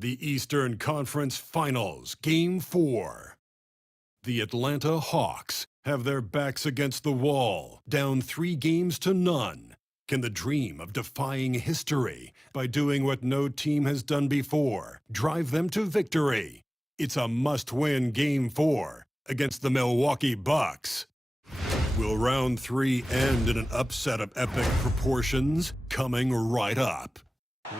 The Eastern Conference Finals, Game 4. The Atlanta Hawks have their backs against the wall, down 3-0. Can the dream of defying history by doing what no team has done before drive them to victory? It's a must-win Game 4 against the Milwaukee Bucks. Will Round 3 end in an upset of epic proportions? Coming right up.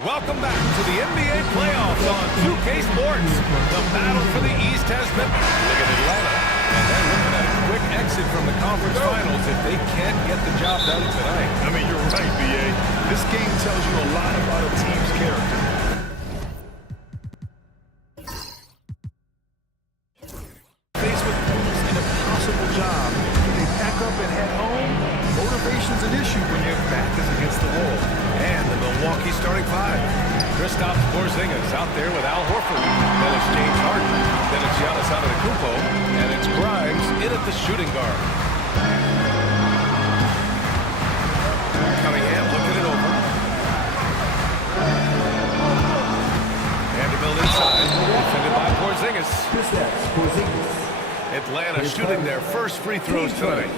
Welcome back to the NBA playoffs on 2K Sports. The battle for the East has been... Look at Atlanta, and they're looking at a quick exit from the conference finals if they can't get the job done tonight. I mean, you're right, B.A. This game tells you a lot about a team's character. Faced with almost an impossible job, they pack up and head home. Motivation's an issue when your back is against the wall. And the Milwaukee starting five. Kristaps Porzingis out there with Al Horford. Then it's James Harden. Then it's Giannis Antetokounmpo. And it's Grimes in at the shooting guard. Cunningham looking it over. Vanderbilt inside. Defended by Porzingis. Atlanta shooting their first free throws tonight.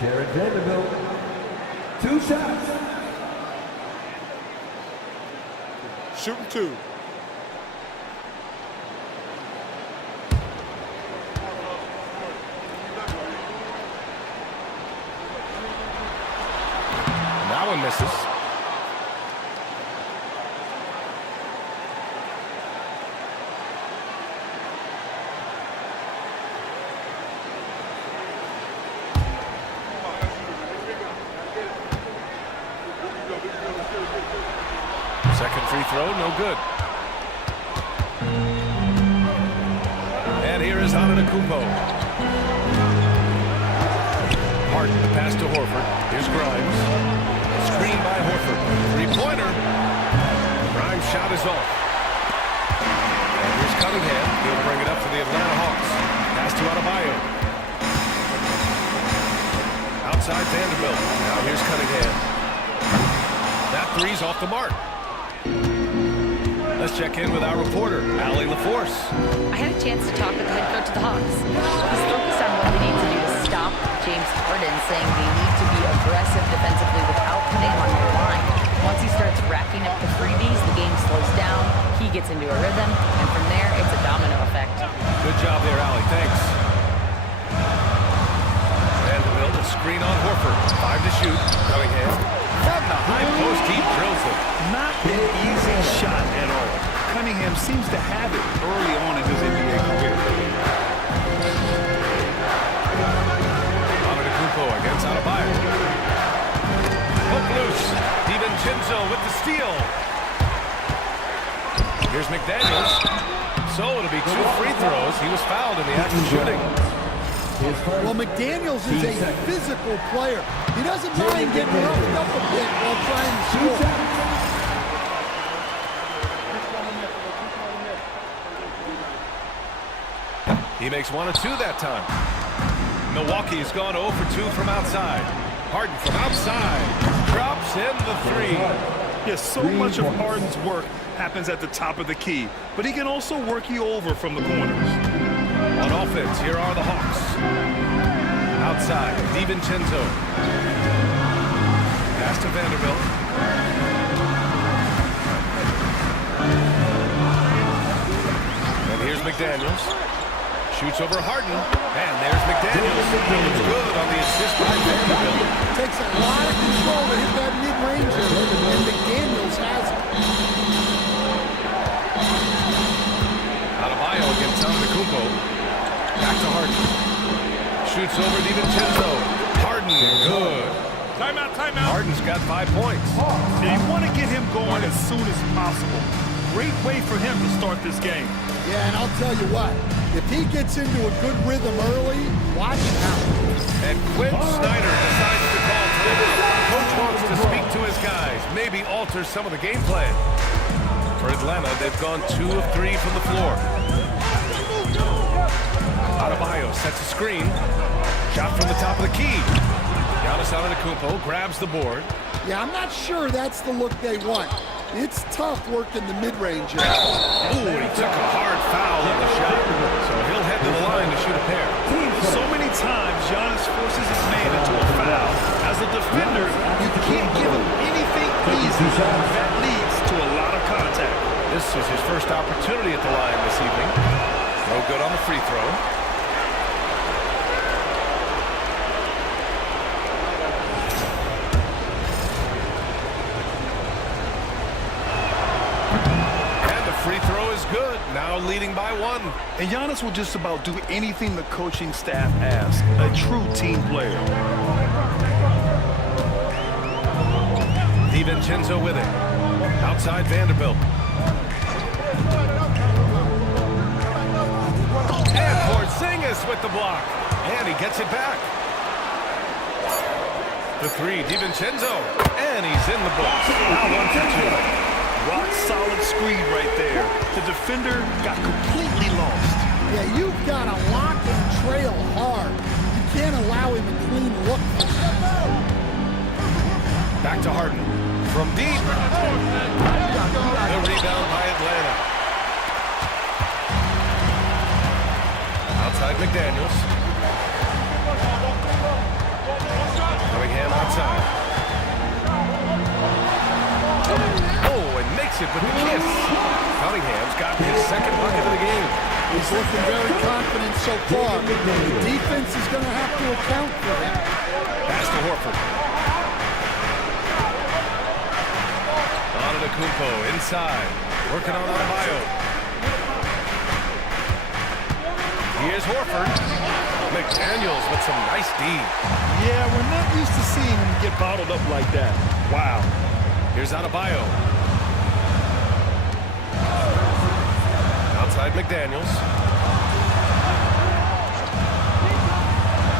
Jared Vanderbilt, 2 shots. Shooting 2. That one misses. Second free throw, no good. And here is Antetokounmpo. Harden, the pass to Horford. Here's Grimes. Screen by Horford. Three-pointer. Grimes' shot is off. And here's Cunningham. He'll bring it up for the Atlanta Hawks. Pass to Adebayo. Outside Vanderbilt. Now here's Cunningham. That three's off the mark. Let's check in with our reporter, Allie LaForce. I had a chance to talk with the head coach of the Hawks. He's focused on what they need to do to stop James Harden, saying they need to be aggressive defensively without putting him on the line. Once he starts racking up the freebies, the game slows down, he gets into a rhythm, and from there, it's a domino effect. Good job there, Allie. Thanks. Vanderbilt, a screen on Horford. 5 to shoot. Cunningham. From the high post, he drills it. Not an easy shot at all. Cunningham seems to have it early on in his NBA career. Antetokounmpo against Adebayo. Hook loose. DiVincenzo with the steal. Here's McDaniels. So it'll be 2 free throws. He was fouled in the act of shooting. Well, McDaniels is a physical player. He doesn't mind getting roughed up a bit while trying to score. He makes 1 of 2 that time. Milwaukee's gone 0 for 2 from outside. Harden from outside. Drops in the 3. Yes, so much of Harden's work happens at the top of the key, but he can also work you over from the corners. On offense, here are the Hawks. Outside, DiVincenzo. Pass to Vanderbilt. And here's McDaniels. Shoots over Harden. And there's McDaniels. It's good on the assist by Vanderbilt. Takes a lot of control to hit that mid-range, and McDaniels has it. Adebayo against Antetokounmpo. Back to Harden. Shoots over DiVincenzo. Harden, good. Timeout, timeout. Harden's got 5 points. Yeah, you want to get him going as soon as possible. Great way for him to start this game. Yeah, and I'll tell you what, if he gets into a good rhythm early, watch out. And Quinn Snyder decides to call timeout. Coach wants to speak to his guys, maybe alter some of the game plan. For Atlanta, they've gone 2 of 3 from the floor. Adebayo sets a screen. Shot from the top of the key. Giannis Antetokounmpo grabs the board. Yeah, I'm not sure that's the look they want. It's tough working the mid-range. Ooh, he took a hard foul on the shot. So he'll head to the line to shoot a pair. So many times, Giannis forces his man into a foul. As a defender, you can't give him anything easy. That leads to a lot of contact. This is his first opportunity at the line this evening. No good on the free throw. Free throw is good. Now leading by 1. And Giannis will just about do anything the coaching staff asks. A true team player. DiVincenzo with it. Outside Vanderbilt. And Porzingis with the block. And he gets it back. The 3, DiVincenzo. And he's in the books. Now 1 for 2. Rock solid screen right there. The defender got completely lost. Yeah, you've got to lock and trail hard. You can't allow him a clean look. Back to Harden. From deep. The rebound by Atlanta. Outside McDaniels. Cunningham outside. Makes it with the kiss. Cunningham's got his second bucket of the game. He's looking very confident so far. The defense is going to have to account for him. Pass to Horford. Antetokounmpo inside. Working on Adebayo. Here's Horford. McDaniels with some nice D. Yeah, we're not used to seeing him get bottled up like that. Wow. Here's Adebayo. Outside McDaniels.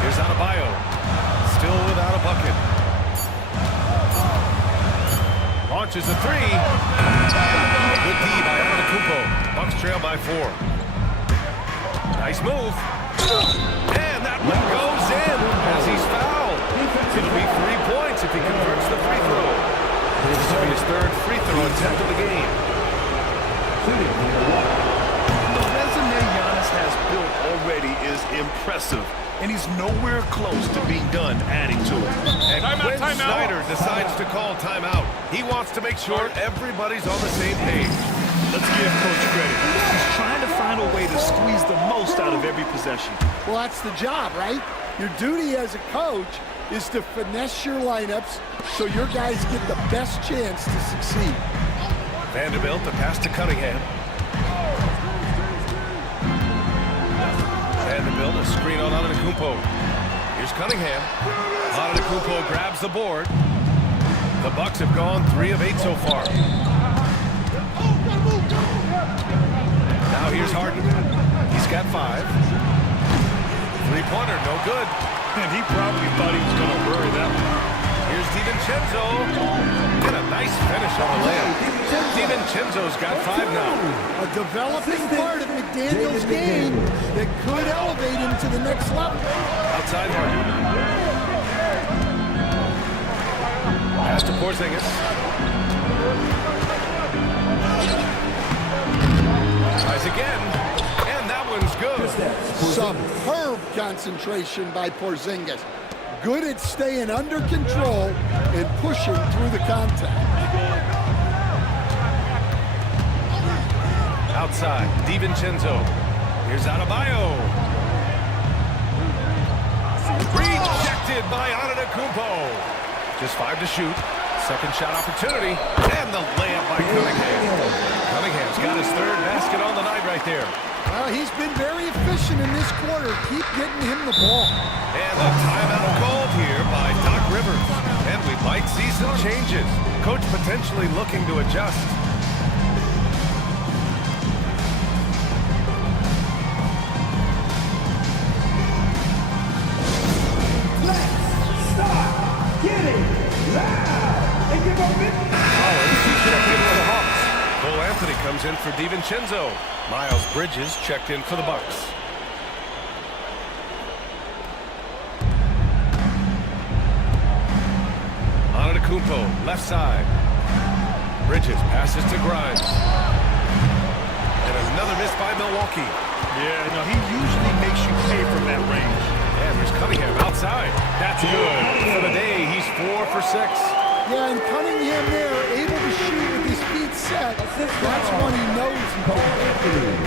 Here's Adebayo. Still without a bucket. Launches a 3. Good D by Antetokounmpo. Bucks trail by 4. Nice move. And that one goes in as he's fouled. It'll be 3 points if he converts the free throw. This will be his 3rd free throw attempt of the game. The resume Giannis has built already is impressive, and he's nowhere close to being done adding to it. And Quinn Snyder decides to call timeout. He wants to make sure everybody's on the same page. Let's give Coach credit. He's trying to find a way to squeeze the most out of every possession. Well, that's the job, right? Your duty as a coach is to finesse your lineups so your guys get the best chance to succeed. Vanderbilt, the pass to Cunningham. Vanderbilt, a screen on Antetokounmpo. Here's Cunningham. Antetokounmpo grabs the board. The Bucks have gone 3 of 8 so far. Now here's Harden. He's got 5. Three-pointer, no good. And he probably thought he was going to bury that one. Here's DiVincenzo. And a nice finish on the layup. DiVincenzo's got 5 now. A developing part of McDaniel's game that could elevate him to the next level. Outside Harden. Pass to Porzingis. Tries again. And that one's good. Superb concentration by Porzingis. Good at staying under control and pushing through the contact. Outside, DiVincenzo. Here's Adebayo. Rejected by Antetokounmpo. Just 5 to shoot. Second shot opportunity. And the layup by Cunningham. Cunningham's got his 3rd basket on the night right there. Well, he's been very efficient in this quarter. Keep getting him the ball. And a timeout called here by Doc Rivers. And we might see some changes. Coach potentially looking to adjust. Let's start getting loud and give a big Collins checked in for the Hawks. Cole Anthony comes in for DiVincenzo. Miles Bridges checked in for the Bucks. Antetokounmpo, left side. Bridges passes to Grimes. And another miss by Milwaukee. Yeah, no, he usually makes you pay from that range. And there's Cunningham outside. That's good. For the day, he's 4 for 6. Yeah, and Cunningham there, able to shoot with his feet set. That's when he knows he can.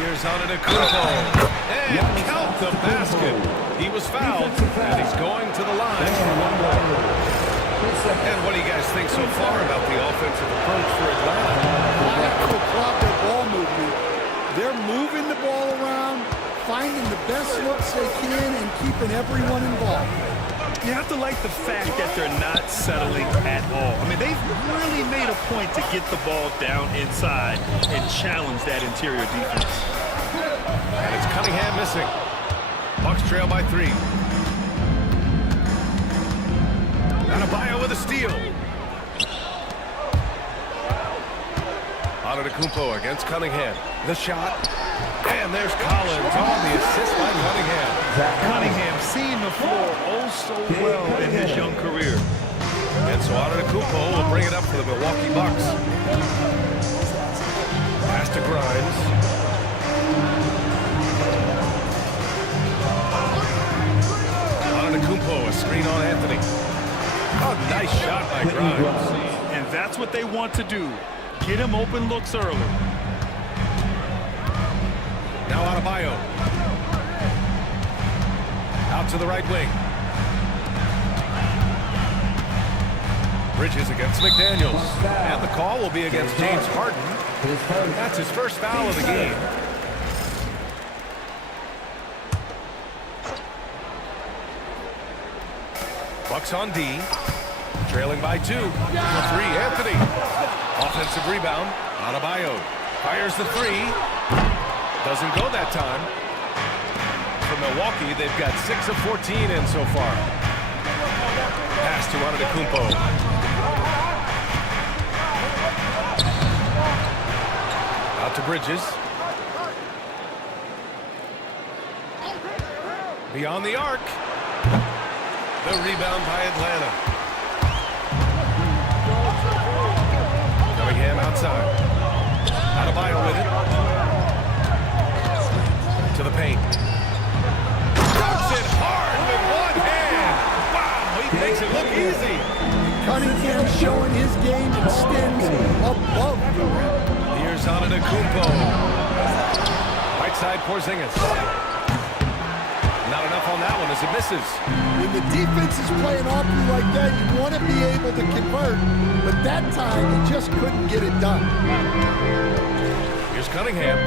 Here's Antetokounmpo. And count the basket. He was fouled, and he's going to the line for one more. And what do you guys think so far about the offensive approach for Atlanta? I have to applaud their ball movement. They're moving the ball around, finding the best looks they can, and keeping everyone involved. You have to like the fact that they're not settling at all. I mean, they've really made a point to get the ball down inside and challenge that interior defense. And it's Cunningham missing. Bucks trail by 3. Adebayo with a steal. Antetokounmpo against Cunningham. The shot. And there's Collins on the assist by Cunningham. Cunningham seeing the floor oh so well in his young career. And so Antetokounmpo will bring it up for the Milwaukee Bucks. Pass to Grimes. Antetokounmpo, a screen on Anthony. Oh, nice shot by Grimes. And that's what they want to do. Get him open looks early. Now Adebayo. Out to the right wing. Bridges against McDaniels. And the call will be against James Harden. That's his first foul of the game. Bucks on D. Trailing by 2. The 3, Anthony. Offensive rebound. Adebayo fires the 3. Doesn't go that time. For Milwaukee, they've got 6 of 14 in so far. Pass to Antetokounmpo. Out to Bridges. Beyond the arc. The rebound by Atlanta. Cunningham outside. Adebayo with it. To the paint. Drops it hard with one hand. Wow, he makes it look easy. Cunningham showing his game extends above the rim. Here's Antetokounmpo. Right side Porzingis. Not enough on that one as it misses. When the defense is playing off you like that, you want to be able to convert, but that time he just couldn't get it done. Here's Cunningham.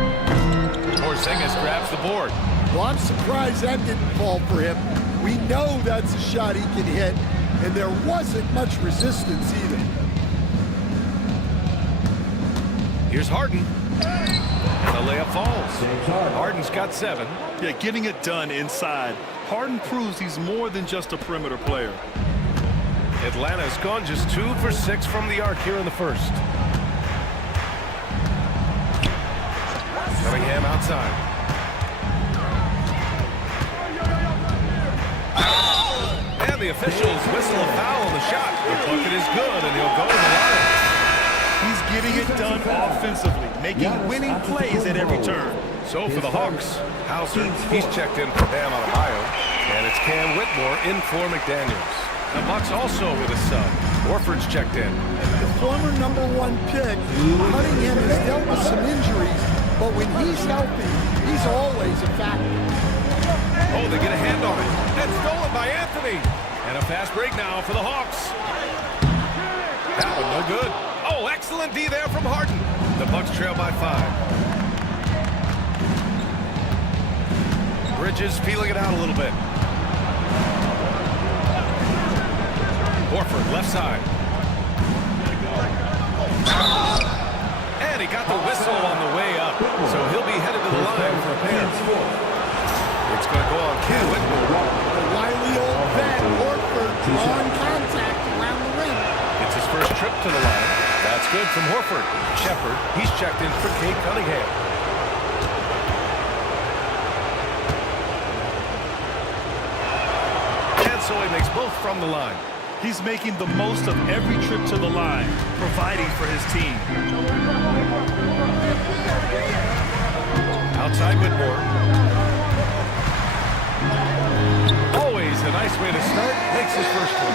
Porzingis grabs the board. Well, I'm surprised that didn't fall for him. We know that's a shot he can hit, and there wasn't much resistance either. Here's Harden. And the layup falls. Harden's got 7. Yeah, getting it done inside. Harden proves he's more than just a perimeter player. Atlanta's gone just 2 for 6 from the arc here in the first. Cunningham outside. And the officials whistle a foul on the shot. The bucket is good, and he'll go to the line. He's getting it done offensively, making winning plays at every turn. So for the Hawks, Hauser, he's checked in for Bam Adebayo, and it's Cam Whitmore in for McDaniels. The Bucks also with a sub. Horford's checked in. The former #1 pick, Cunningham has dealt with some injuries, but when he's healthy, he's always a factor. Oh, they get a hand on it. And stolen by Anthony. And a fast break now for the Hawks. That one no good. Oh, excellent D there from Harden. The Bucks trail by 5. Bridges feeling it out a little bit. Horford, left side. And he got the whistle on the way up. So he'll be headed to the line for a pair. It's going to go on Cam Whitmore. The wily old vet, Horford, on contact around the rim. It's his first trip to the line. That's good from Horford. Shepard, he's checked in for Cade Cunningham. And so he makes both from the line. He's making the most of every trip to the line, providing for his team. Outside Whitmore. Always a nice way to start. Makes his first one.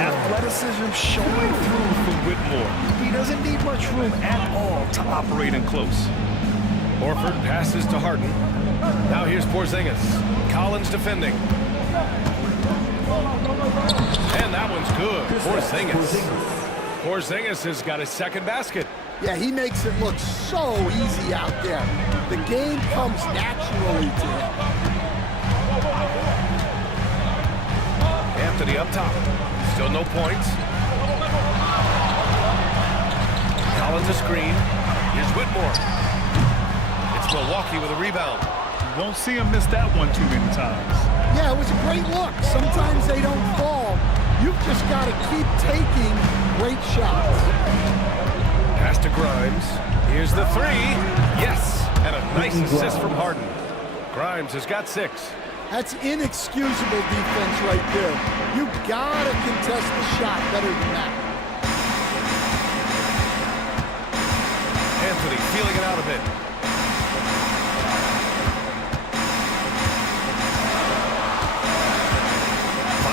Athleticism showing through from Whitmore. He doesn't need much room at all to operate in close. Horford passes to Harden. Now here's Porzingis. Collins defending. And that one's good. Porzingis has got his second basket. Yeah, he makes it look so easy out there. The game comes naturally to him. Anthony up top. Still no points. Collins a screen. Here's Whitmore. It's Milwaukee with a rebound. Won't see him miss that one too many times. Yeah, it was a great look. Sometimes they don't fall. You've just got to keep taking great shots. Pass to Grimes. Here's the three. Yes, and a nice assist from Harden. Grimes has got 6. That's inexcusable defense right there. You got to contest the shot better than that. Anthony feeling it out a bit.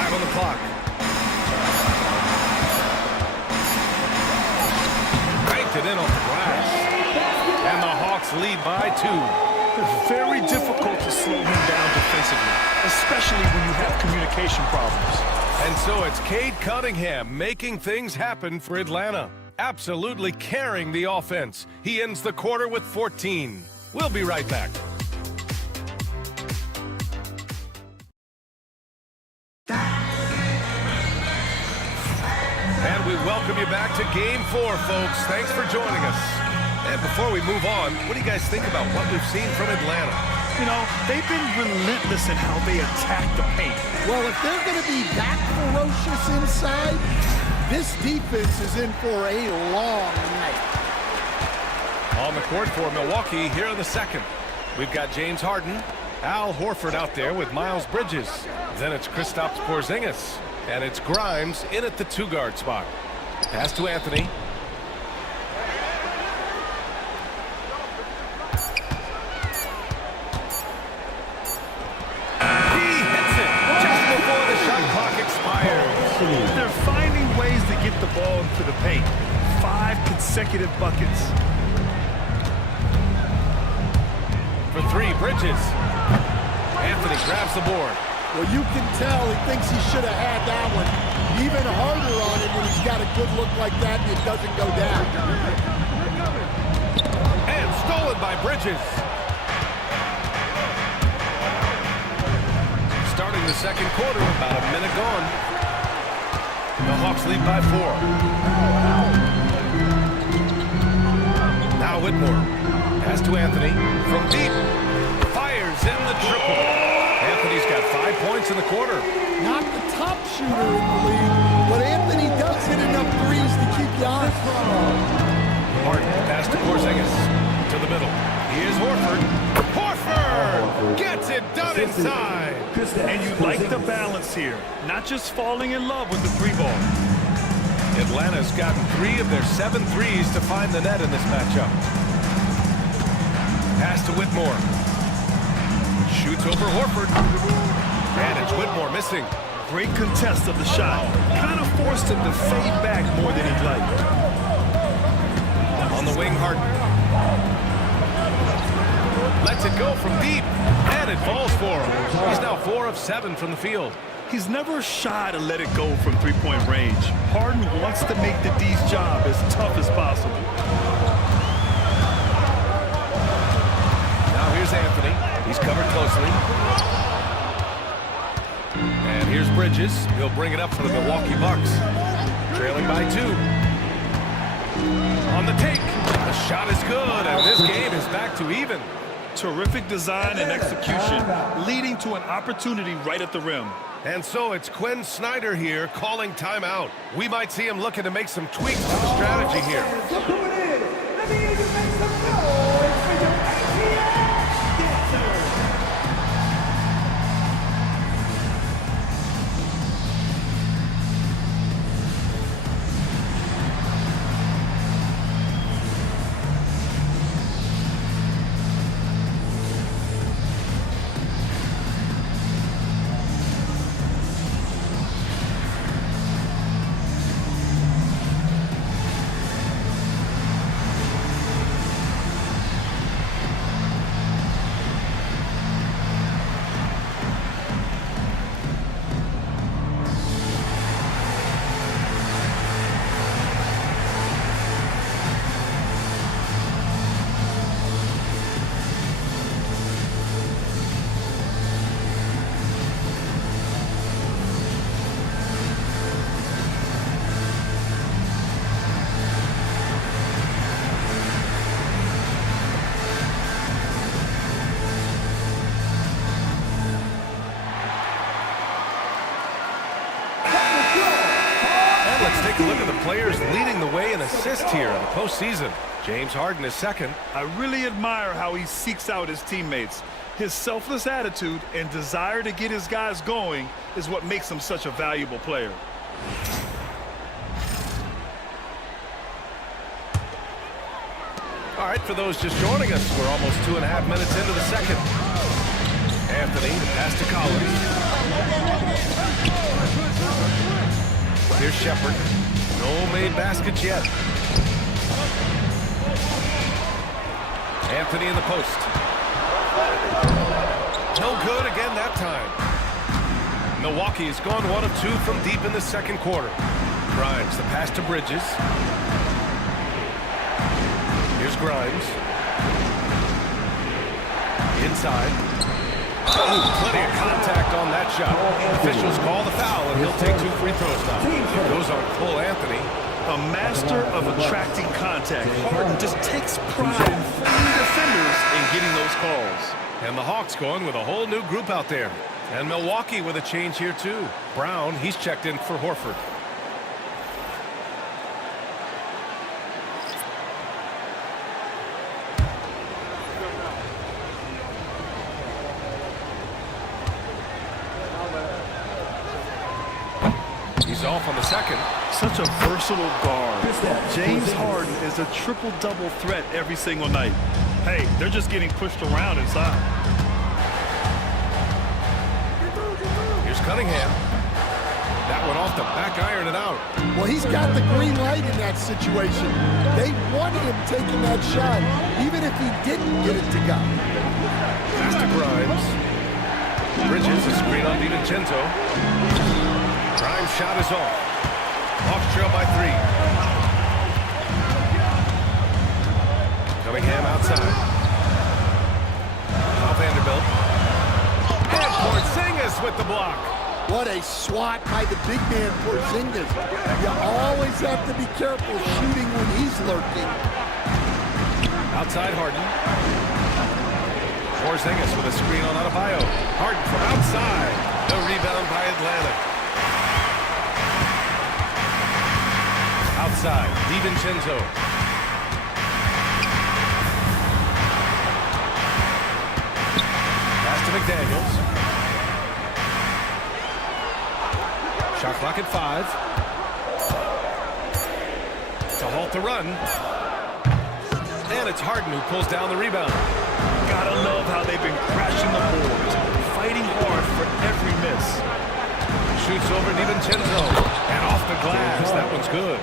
On the clock. Banked it in on the glass. And the Hawks lead by 2. It's very difficult to slow him down defensively, especially when you have communication problems. And so it's Cade Cunningham making things happen for Atlanta. Absolutely carrying the offense. He ends the quarter with 14. We'll be right back. And we welcome you back to Game 4, folks. Thanks for joining us. And before we move on, what do you guys think about what we've seen from Atlanta? You know, they've been relentless in how they attack the paint. Well, if they're going to be that ferocious inside, this defense is in for a long night. On the court for Milwaukee here in the second. We've got James Harden, Al Horford out there with Miles Bridges. Then it's Kristaps Porzingis. And it's Grimes in at the 2-guard spot. Pass to Anthony. He hits it just before the shot clock expires. They're finding ways to get the ball into the paint. 5 consecutive buckets. For 3, Bridges. Anthony grabs the board. Well, you can tell he thinks he should have had that one. Even harder on him when he's got a good look like that and it doesn't go down. And stolen by Bridges. Starting the second quarter, about a minute gone. The Hawks lead by 4. Now Whitmore. Pass to Anthony. From deep. Fires in the triple. Anthony's got 5 points in the quarter. Not the top shooter in the league, but Anthony does hit enough threes to keep you honest. Harden pass to Porzingis. To the middle. Here's Horford. Horford gets it done inside. And you like the balance here. Not just falling in love with the 3-ball. Atlanta's gotten 3 of their 7 threes to find the net in this matchup. Pass to Whitmore. Shoots over Horford. And it's Whitmore missing. Great contest of the shot. Kind of forced him to fade back more than he'd like. On the wing, Harden. Lets it go from deep. And it falls for him. He's now 4 of 7 from the field. He's never shy to let it go from 3-point range. Harden wants to make the D's job as tough as possible. Now here's Anthony. He's covered closely. And here's Bridges. He'll bring it up for the Milwaukee Bucks. Trailing by 2. On the take. The shot is good, and this game is back to even. Terrific design and execution, leading to an opportunity right at the rim. And so it's Quinn Snyder here calling timeout. We might see him looking to make some tweaks to the strategy here. Look who it is. Let me hear you make some noise for your ATL dancers. take a look at the players leading the way in assists here in the postseason. James Harden is second. I really admire how he seeks out his teammates. His selfless attitude and desire to get his guys going is what makes him such a valuable player. All right, for those just joining us, we're almost 2.5 minutes into the second. Anthony, the pass to Collins. Here's Shepherd. No made baskets yet. Anthony in the post. No good again that time. Milwaukee's gone 1 of 2 from deep in the second quarter. Grimes, the pass to Bridges. Here's Grimes. Inside. Oh, plenty of contact on that shot. Officials call the foul, and he'll take 2 free throws now. It goes on Cole Anthony. A master of attracting contact. Harden just takes pride in fooling defenders and getting those calls. And the Hawks going with a whole new group out there. And Milwaukee with a change here too. Brown, he's checked in for Horford. He's off on the second. Such a versatile guard. James Harden is a triple-double threat every single night. Hey, they're just getting pushed around inside. Here's Cunningham. That one off the back iron and out. Well, he's got the green light in that situation. They wanted him taking that shot, even if he didn't get it to go. Pass to Grimes. Bridges, a screen on DiVincenzo. Grimes' shot is off. Hawks trail by 3. Cunningham outside. Now Vanderbilt. And Porzingis with the block. What a swat by the big man Porzingis. You always have to be careful shooting when he's lurking. Outside Harden. Porzingis with a screen on Adebayo. Harden from outside. The rebound by Atlanta. Outside, DiVincenzo. Pass to McDaniels. Shot clock at 5. To halt the run. And it's Harden who pulls down the rebound. Gotta love how they've been crashing the boards, fighting hard for every miss. Shoots over DiVincenzo. And off the glass. That one's good.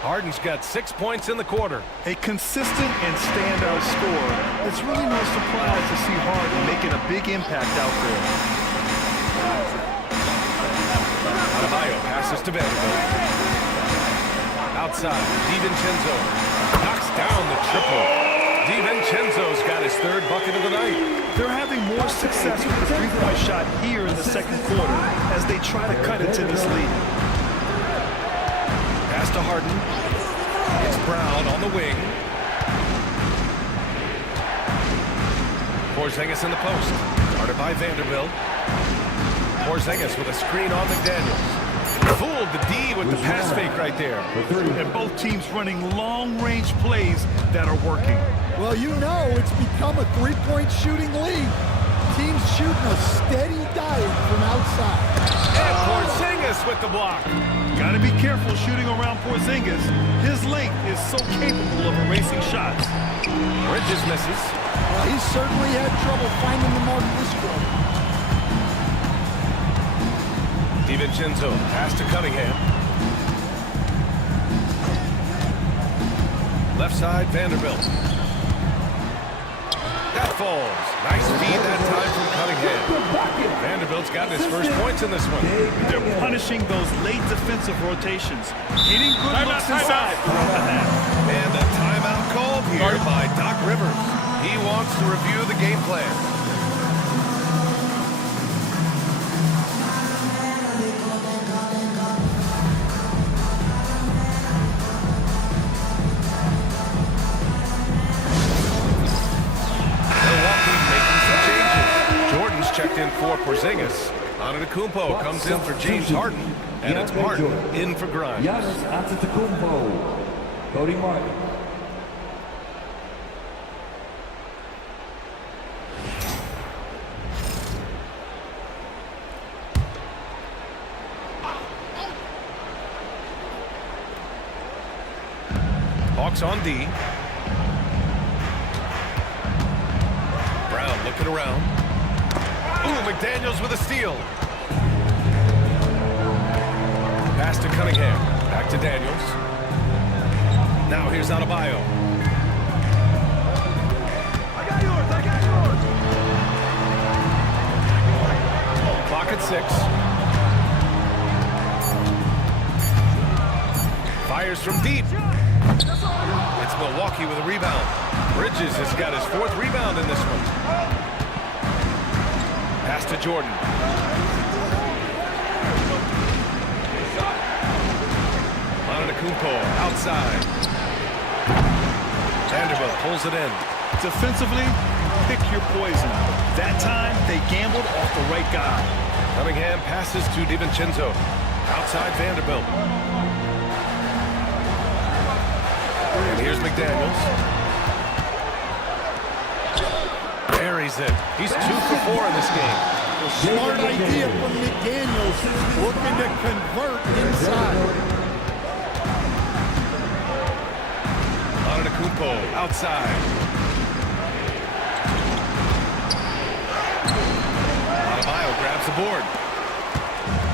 Harden's got 6 points in the quarter. A consistent and standout score. It's really no surprise to see Harden making a big impact out there. Adebayo passes to Vanderbilt. Outside, DiVincenzo knocks down the triple. DiVincenzo's got his 3rd bucket of the night. They're having more success with the three-point shot here in the second quarter as they try to cut into this lead. Pass to Harden. It's Brown on the wing. Porzingis in the post. Guarded by Vanderbilt. Porzingis with a screen on McDaniels. Fooled the D with the pass fake right there. And both teams running long-range plays that are working. Well, you know it's become a three-point shooting league. Teams shooting a steady diet from outside. And Porzingis with the block. Got to be careful shooting around Porzingis. His length is so capable of erasing shots. Bridges misses. Well, he certainly had trouble finding the mark this quarter. DiVincenzo pass to Cunningham. Left side, Vanderbilt. That falls. Nice feed that time from Cunningham. Vanderbilt's gotten his first points in this one. They're punishing those late defensive rotations. Getting good looks inside throughout the half. And a timeout called here by Doc Rivers. He wants to review the game plan. Milwaukee making some changes. Jordan's checked in for Porzingis. Antetokounmpo comes in for James Harden, and it's Martin in for Grimes. Giannis Antetokounmpo. Cody Martin. Hawks on D. Brown looking around. Ooh, McDaniels with a steal. Pass to Cunningham. Back to Daniels. Now here's Adebayo. I got yours. Clock at 6. Fires from deep. It's Milwaukee with a rebound. Bridges has got his 4th rebound in this one. Pass to Jordan. Antetokounmpo outside. Vanderbilt pulls it in. Defensively, pick your poison. That time, they gambled off the right guy. Cunningham passes to DiVincenzo. Outside Vanderbilt. And here's McDaniels. Buries it. He's 2 for 4 in this game. Smart idea from McDaniels, looking to convert inside. Antetokounmpo outside. Adebayo grabs the board.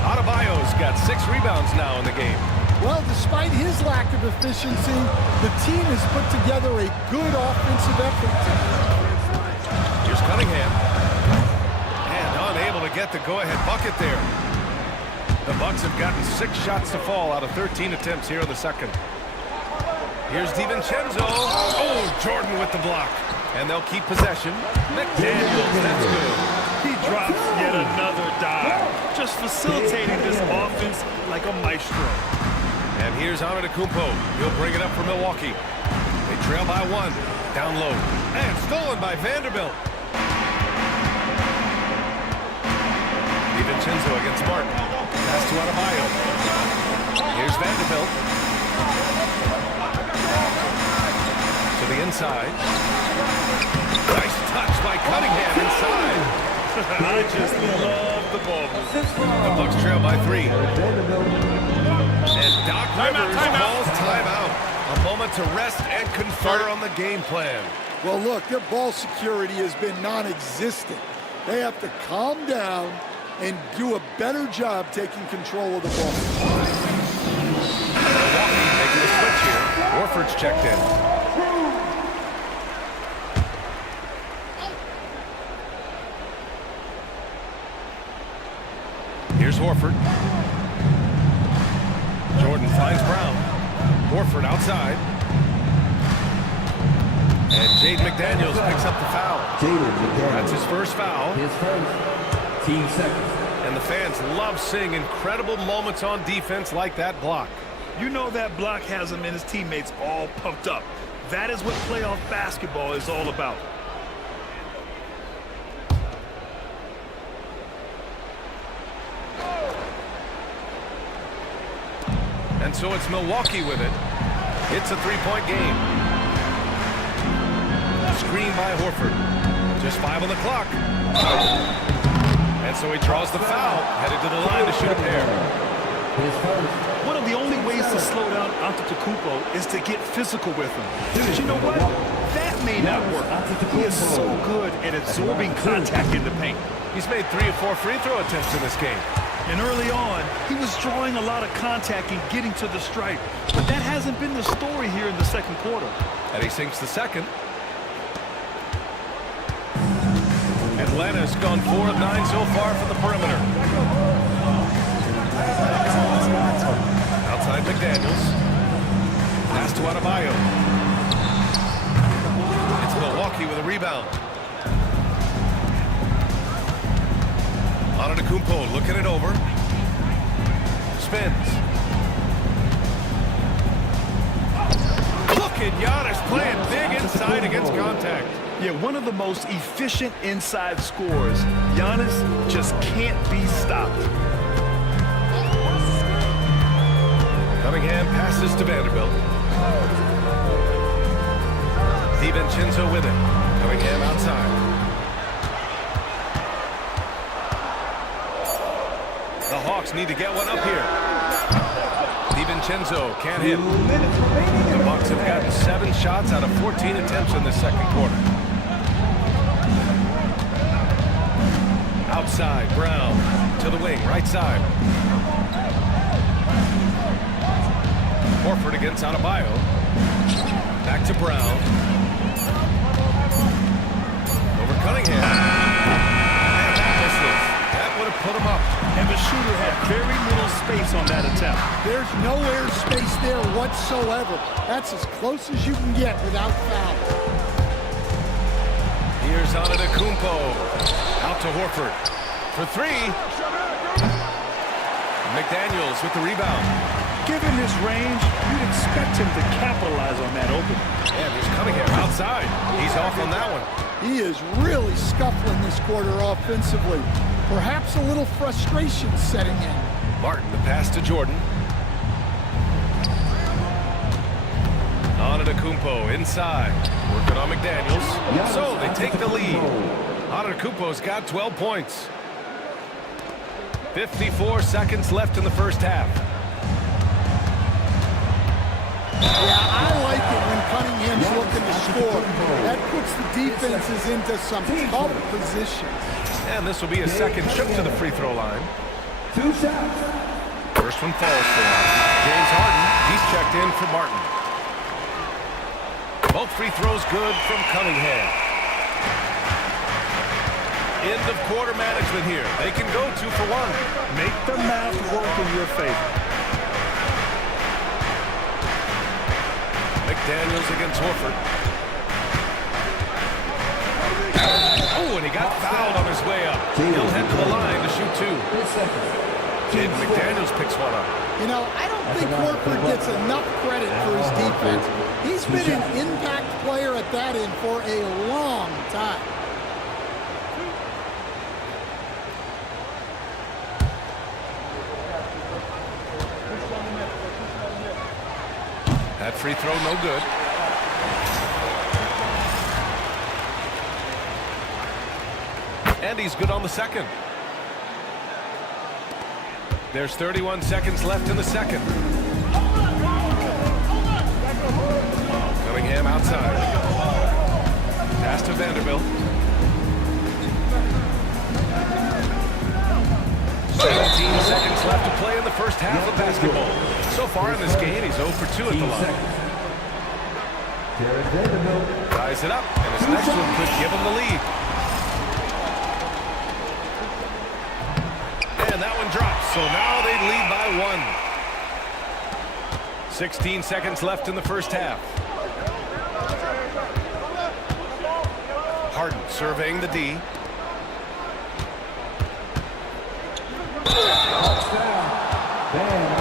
Adebayo's got 6 rebounds now in the game. Well, despite his lack of efficiency, the team has put together a good offensive effort. Here's Cunningham. And unable to get the go-ahead bucket there. The Bucks have gotten 6 shots to fall out of 13 attempts here in the second. Here's DiVincenzo. Oh, Jordan with the block. And they'll keep possession. McDaniels, that's good. He drops yet another dive. Just facilitating this offense like a maestro. And here's Antetokounmpo. He'll bring it up for Milwaukee. They trail by 1. Down low. And stolen by Vanderbilt. DiVincenzo against Martin. Pass to Adebayo. Here's Vanderbilt. To the inside. Nice touch by Cunningham inside. I just love the ball. The Bucks trail by 3. And Doc Rivers calls timeout. A moment to rest and confer on the game plan. Well, look, their ball security has been non-existent. They have to calm down and do a better job taking control of the ball. Milwaukee making a switch here. Horford's checked in. Here's Horford. Jordan finds Brown. Horford outside. And Jaden McDaniels picks up the foul. That's his first foul. His first. Team second. And the fans love seeing incredible moments on defense like that block. You know that block has him and his teammates all pumped up. That is what playoff basketball is all about. And so it's Milwaukee with it. It's a 3-point game. Screen by Horford. Just 5 on the clock. And so he draws the foul, headed to the line to shoot a pair. One of the only ways to slow down Antetokounmpo is to get physical with him. But you know what? That may not work. He is so good at absorbing contact in the paint. He's made 3 or 4 free throw attempts in this game. And early on, he was drawing a lot of contact and getting to the stripe. But that hasn't been the story here in the second quarter. And he sinks the second. Atlanta's gone 4 of 9 so far from the perimeter. Outside McDaniels. Pass to Adebayo. It's Milwaukee with a rebound. Antetokounmpo looking it over. Spins. Look at Giannis playing big inside against contact. Yeah, one of the most efficient inside scorers. Giannis just can't be stopped. Cunningham passes to Vanderbilt. DiVincenzo with it. Cunningham outside. The Hawks need to get one up here. DiVincenzo can't hit. The Bucks have gotten 7 shots out of 14 attempts in the second quarter. Outside, Brown to the wing, right side. Horford against Adebayo. Back to Brown. Over Cunningham. And that misses. That would have put him up. And the shooter had very little space on that attempt. There's no air space there whatsoever. That's as close as you can get without foul. Here's Antetokounmpo. Out to Horford. For 3. McDaniels with the rebound. Given his range, you'd expect him to capitalize on that opening. And here's Cunningham outside. He's off on that one. He is really scuffling this quarter offensively. Perhaps a little frustration setting in. Martin, the pass to Jordan. Antetokounmpo inside. Working on McDaniels. So they take the lead. Antetokounmpo's got 12 points. 54 seconds left in the first half. Yeah, I like it when Cunningham's looking to score. That puts the defenses into some tough positions. And this will be a second trip to the free throw line. 2 shots. First one falls for him. James Harden, he's checked in for Martin. Both free throws good from Cunningham. End of quarter management here. They can go 2 for 1. Make the math work in your favor. McDaniels against Horford. Oh, and he got fouled on his way up. He'll head to the line to shoot 2. Jaden McDaniels picks one up. You know, I don't think Horford gets enough credit for his defense. He's been an impact player at that end for a long time. That free throw no good. And he's good on the second. There's 31 seconds left in the second. Cunningham outside. Pass to Vanderbilt. 17 seconds left to play in the first half of basketball. So far in this game, he's 0 for 2 at the line. Ties it up, and his next one could give him the lead. And that one drops, so now they lead by 1. 16 seconds left in the first half. Harden surveying the D.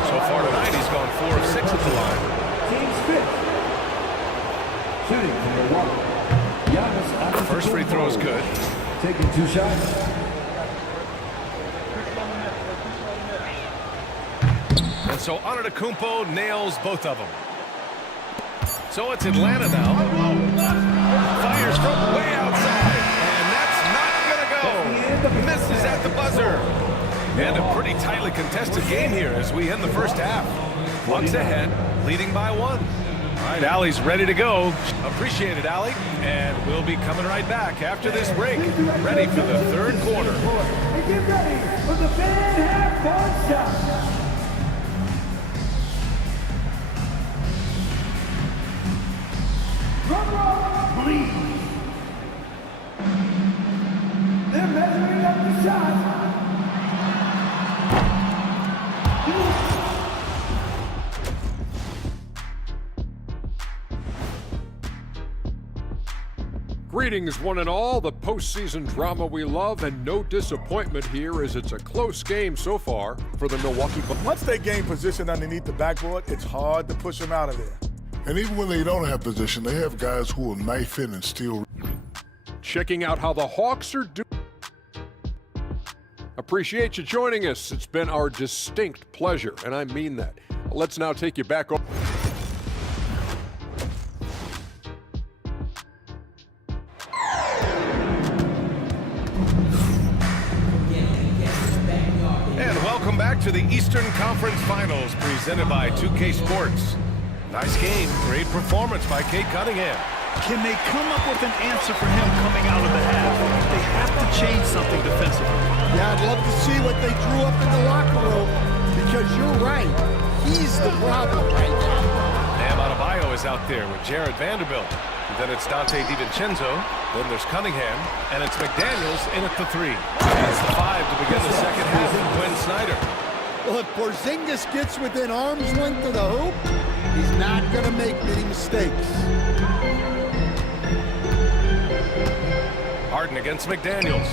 So far tonight, he's gone 4 of 6 at the line. Team's 5th. Shooting from the wall. Giannis First free throw is good. taking 2 shots. And so Antetokounmpo nails both of them. So it's Atlanta now. Fires from way outside. And that's not going to go. Misses at the buzzer. And a pretty tightly contested game here as we end the first half. Bucks ahead, leading by 1. All right, Allie's ready to go. Appreciate it, Allie. And we'll be coming right back after this break. Ready for the third quarter. And get ready for the fan half fun shot. Drum roll, please. They're measuring up the shot. Greetings, one and all. The postseason drama we love, and no disappointment here as it's a close game so far for the Milwaukee Bucks. Once they gain position underneath the backboard, it's hard to push them out of there. And even when they don't have position, they have guys who will knife in and steal. checking out how the Hawks are doing. Appreciate you joining us. It's been our distinct pleasure, and I mean that. Let's now take you back over. And welcome back to the Eastern Conference Finals presented by 2K Sports. Nice game, great performance by Cade Cunningham. Can they come up with an answer for him coming out of the half? They have to change something defensively. Yeah, I'd love to see what they drew up in the locker room, because you're right. He's the problem right now. Bam Adebayo is out there with Jared Vanderbilt. And then it's Dante DiVincenzo. Then there's Cunningham. And it's McDaniels in at the 3. That's the 5 to begin the second half for Quinn Snyder. Well, if Porzingis gets within arm's length of the hoop, he's not going to make many mistakes. Harden against McDaniels.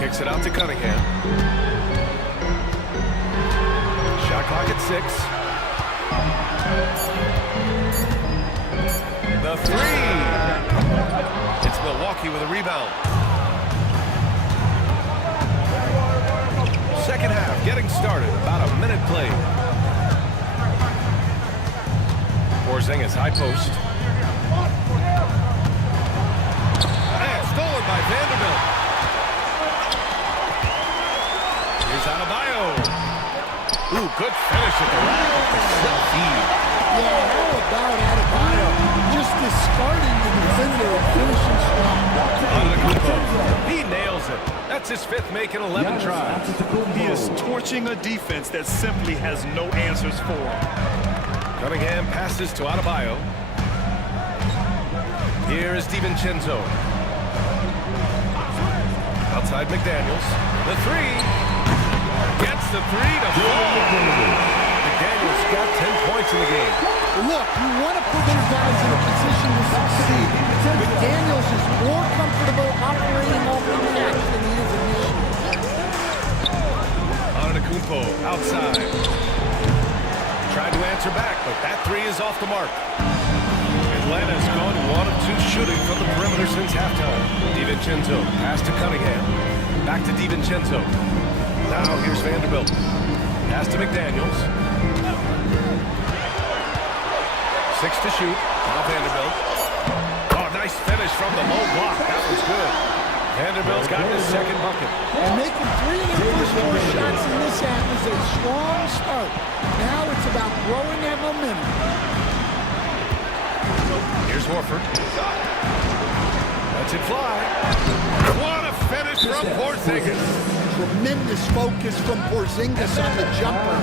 Kicks it out to Cunningham. Shot clock at 6. The 3. It's Milwaukee with a rebound. Second half getting started. About a minute played. Porzingis high post. And stolen by Vanderbilt. Here's Adebayo. Ooh, good finish at the rack with the slip feed. Yeah, how about Adebayo just discarding the defender and finishing strong? He nails it. That's his 5th make in 11 tries. He is torching a defense that simply has no answers for him. Cunningham passes to Adebayo. Here is DiVincenzo. Outside McDaniels. The 3. Gets the 3 to fall. McDaniels got 10 points in the game. Look, you want to put your guys in a position to succeed. McDaniels is more comfortable operating off the catch than he is initially. Antetokounmpo outside. Tried to answer back, but that 3 is off the mark. Atlanta's gone 1 of 2 shooting from the perimeter since halftime. DiVincenzo pass to Cunningham. Back to DiVincenzo. Now here's Vanderbilt. Pass to McDaniels. 6 to shoot. Now Vanderbilt. Oh, nice finish from the low block. That was good. Vanderbilt's got his second bucket. And making 3 of their first 4 shots in this half is a strong start. Now it's about growing that momentum. Here's Horford. Lets it fly. What a finish from Porzingis. Tremendous focus from Porzingis on the jumper.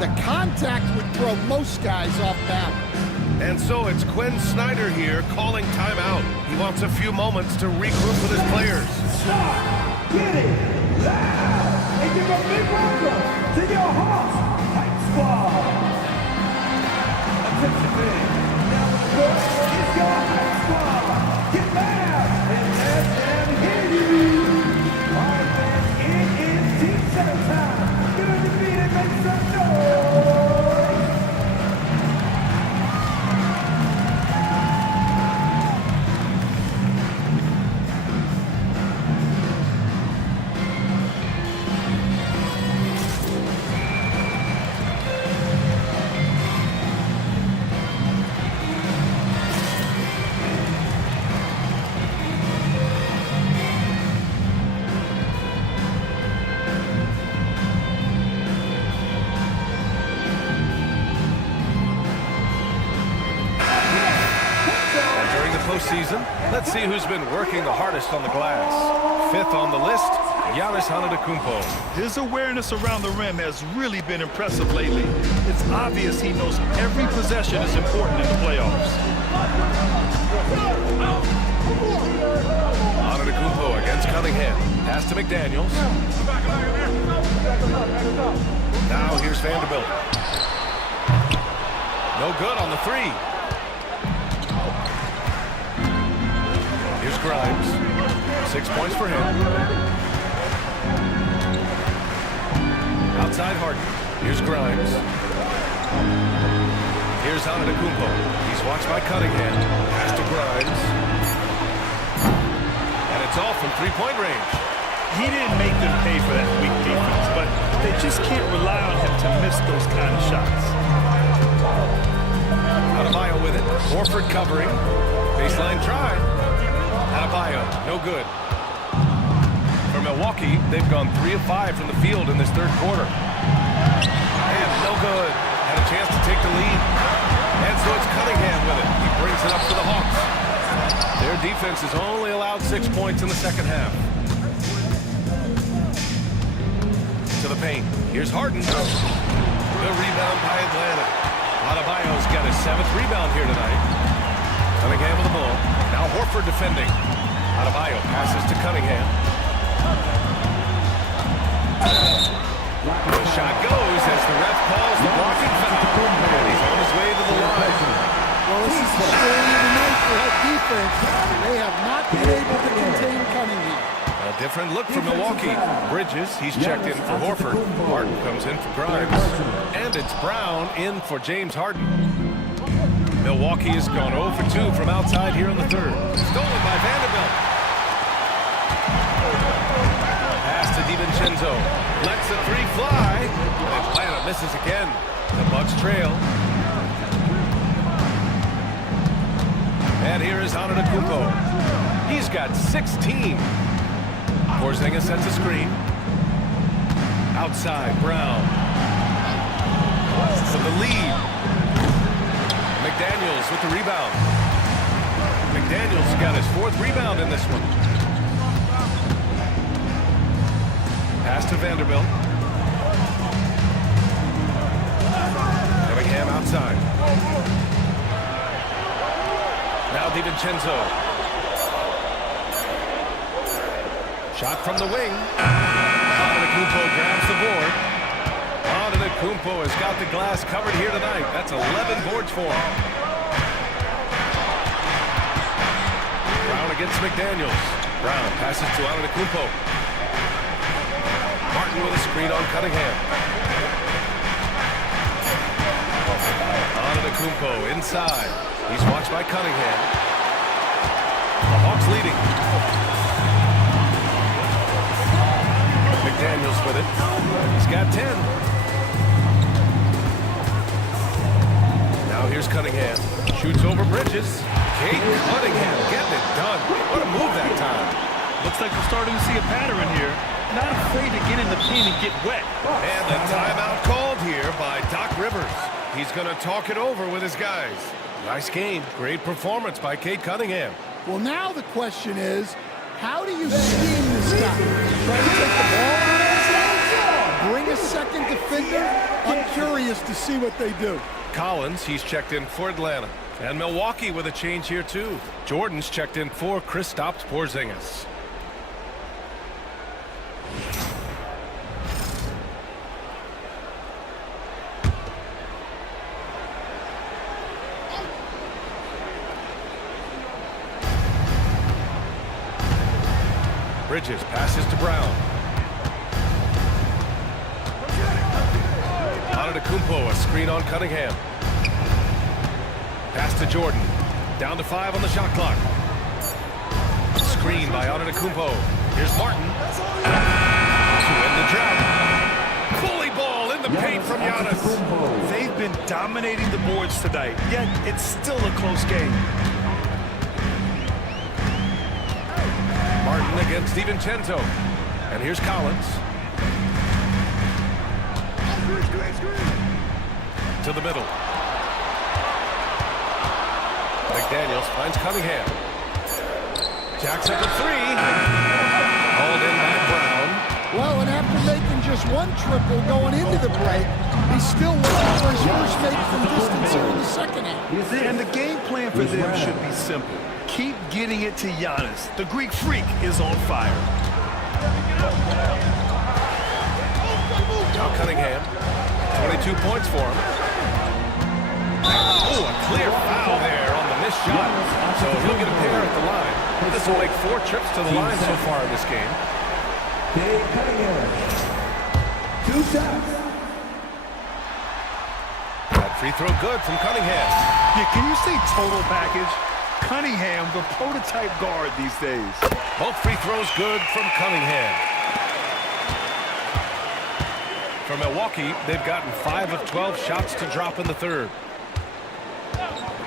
The contact would throw most guys off balance. And so it's Quinn Snyder here calling timeout. He wants a few moments to regroup with his players. Start getting loud and give a big welcome to your Hawks Hype Squad. Attention fans, now the court is your Hype Squad. Get loud and let them hear you. All right, fans, it is team settle time. Get on your feet and make some noise. Season. Let's see who's been working the hardest on the glass. 5th on the list, Giannis Antetokounmpo. His awareness around the rim has really been impressive lately. It's obvious he knows every possession is important in the playoffs. Antetokounmpo against Cunningham. Pass to McDaniels. Now here's Vanderbilt. No good on the 3. Here's Grimes. 6 points for him. Outside Harden. Here's Grimes. Here's Antetokounmpo. He's watched by Cunningham. Pass to Grimes. it's all from three-point range. He didn't make them pay for that weak defense, but they just can't rely on him to miss those kind of shots. Adebayo with it. Horford covering. Baseline try. Adebayo, no good. For Milwaukee, they've gone 3 of 5 from the field in this third quarter. And no good. Had a chance to take the lead. And so it's Cunningham with it. He brings it up for the Hawks. Their defense has only allowed 6 points in the second half. To the paint. Here's Harden. Good rebound by Atlanta. Adebayo's got his 7th rebound here tonight. Cunningham with the ball. Now Horford defending. Adebayo passes to Cunningham. The shot goes as the ref calls the blocking foul. And he's on his way to the line. Well, this is the story of the night for that defense. They have not been able to contain Cunningham. A different look for Milwaukee. Bridges, he's checked in for Horford. Harden comes in for Grimes. And it's Brown in for James Harden. Milwaukee has gone 0 for 2 from outside here in the third. Stolen by Vanderbilt. Pass to DiVincenzo. Lets the three fly. And Atlanta misses again. The Bucks trail. And here is Antetokounmpo. He's got 16. Porzingis sets a screen. Outside, Brown. For the lead. McDaniels with the rebound. McDaniels got his 4th rebound in this one. Pass to Vanderbilt. Cunningham outside. Now DiVincenzo. Shot from the wing. Antetokounmpo grabs the board. Antetokounmpo has got the glass covered here tonight. That's 11 boards for him. Brown against McDaniels. Brown passes to Antetokounmpo. Martin with a screen on Cunningham. Antetokounmpo inside. He's watched by Cunningham. The Hawks leading. McDaniels with it. He's got 10. Now here's Cunningham. Shoots over Bridges. Kate Cunningham getting it done. What a move that time. Looks like we're starting to see a pattern here. Not afraid to get in the paint and get wet. And the timeout called here by Doc Rivers. He's going to talk it over with his guys. Nice game. Great performance by Kate Cunningham. Well, now the question is, how do you scheme this guy? Try to take the ball out of his hands? Bring a second defender? I'm curious to see what they do. Collins, he's checked in for Atlanta. And Milwaukee with a change here, too. Jordan's checked in for Kristaps Porzingis. Bridges passes to Brown. Antetokounmpo, a screen on Cunningham. Pass to Jordan. Down to 5 on the shot clock. Screen by Antetokounmpo. Here's Martin. To end the drought. Bully ball in the paint from Giannis. They've been dominating the boards tonight, yet it's still a close game. Martin against DiVincenzo. And here's Collins. To the middle. McDaniels finds Cunningham. Jacks up a 3. Hauled in by Brown. Well, and after making just one triple going into the break, he's still looking for his first make from distance here in the second half. And the game plan for them should be simple. Keep getting it to Giannis. The Greek freak is on fire. Now Cunningham. 22 points for him. Oh, a clear foul there on the missed shot. So he'll get a pair at the line. This will make 4 trips to the line so far in this game. Cunningham. 2 shots. That free throw good from Cunningham. Yeah, can you say total package? Cunningham, the prototype guard these days. Both free throws good from Cunningham. For Milwaukee, they've gotten 5 of 12 shots to drop in the third.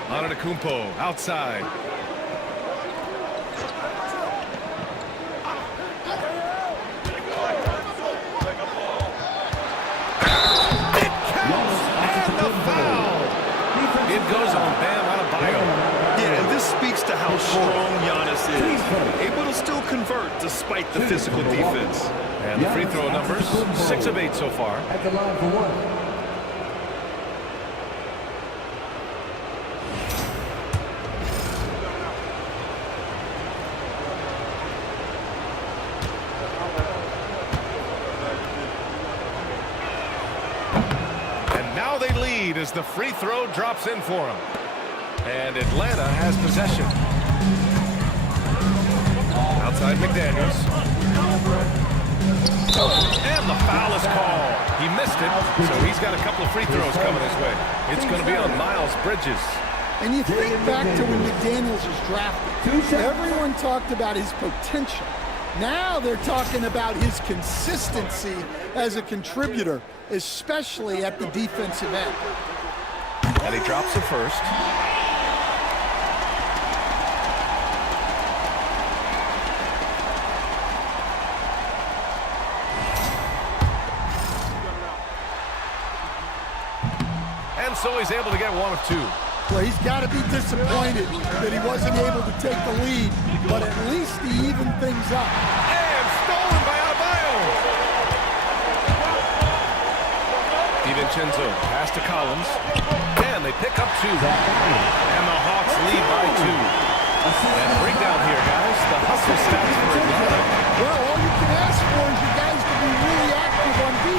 Antetokounmpo outside. It counts, and the foul. It goes on Bam Adebayo. Yeah, and this speaks to how strong Giannis is. Able to still convert despite the physical defense. And the free throw numbers, 6 of 8 so far. At the line for one. And now they lead as the free throw drops in for them. And Atlanta has possession. Outside McDaniels. And the foul is called. He missed it, so he's got a couple of free throws coming his way. It's going to be on Miles Bridges. And you think back to when McDaniels was drafted. Everyone talked about his potential. Now they're talking about his consistency as a contributor, especially at the defensive end. And he drops it first. And so he's able to get 1 of 2. Well, he's got to be disappointed that he wasn't able to take the lead, but at least he evened things up. And stolen by Adebayo. DiVincenzo pass to Collins. And they pick up 2. And the Hawks lead by 2. And bring down here, guys, the hustle stats for Atlanta. Well, all you can ask for is you guys to be really active on D,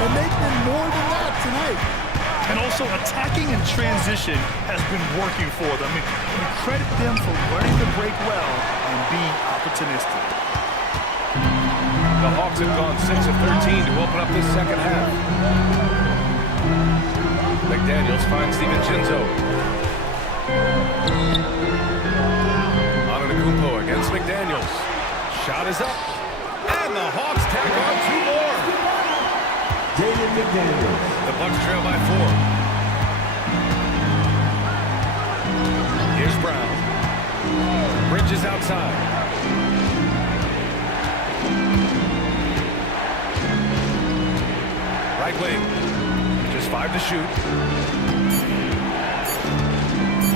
and they've been more than that tonight. And also, attacking in transition has been working for them. I mean, we credit them for learning to break well and being opportunistic. The Hawks have gone 6 of 13 to open up this second half. McDaniels finds DiVincenzo. Antetokounmpo against McDaniels. Shot is up. And the Hawks tack on 2 more. The Bucks trail by 4. Here's Brown. Bridges outside. Right wing. Just 5 to shoot.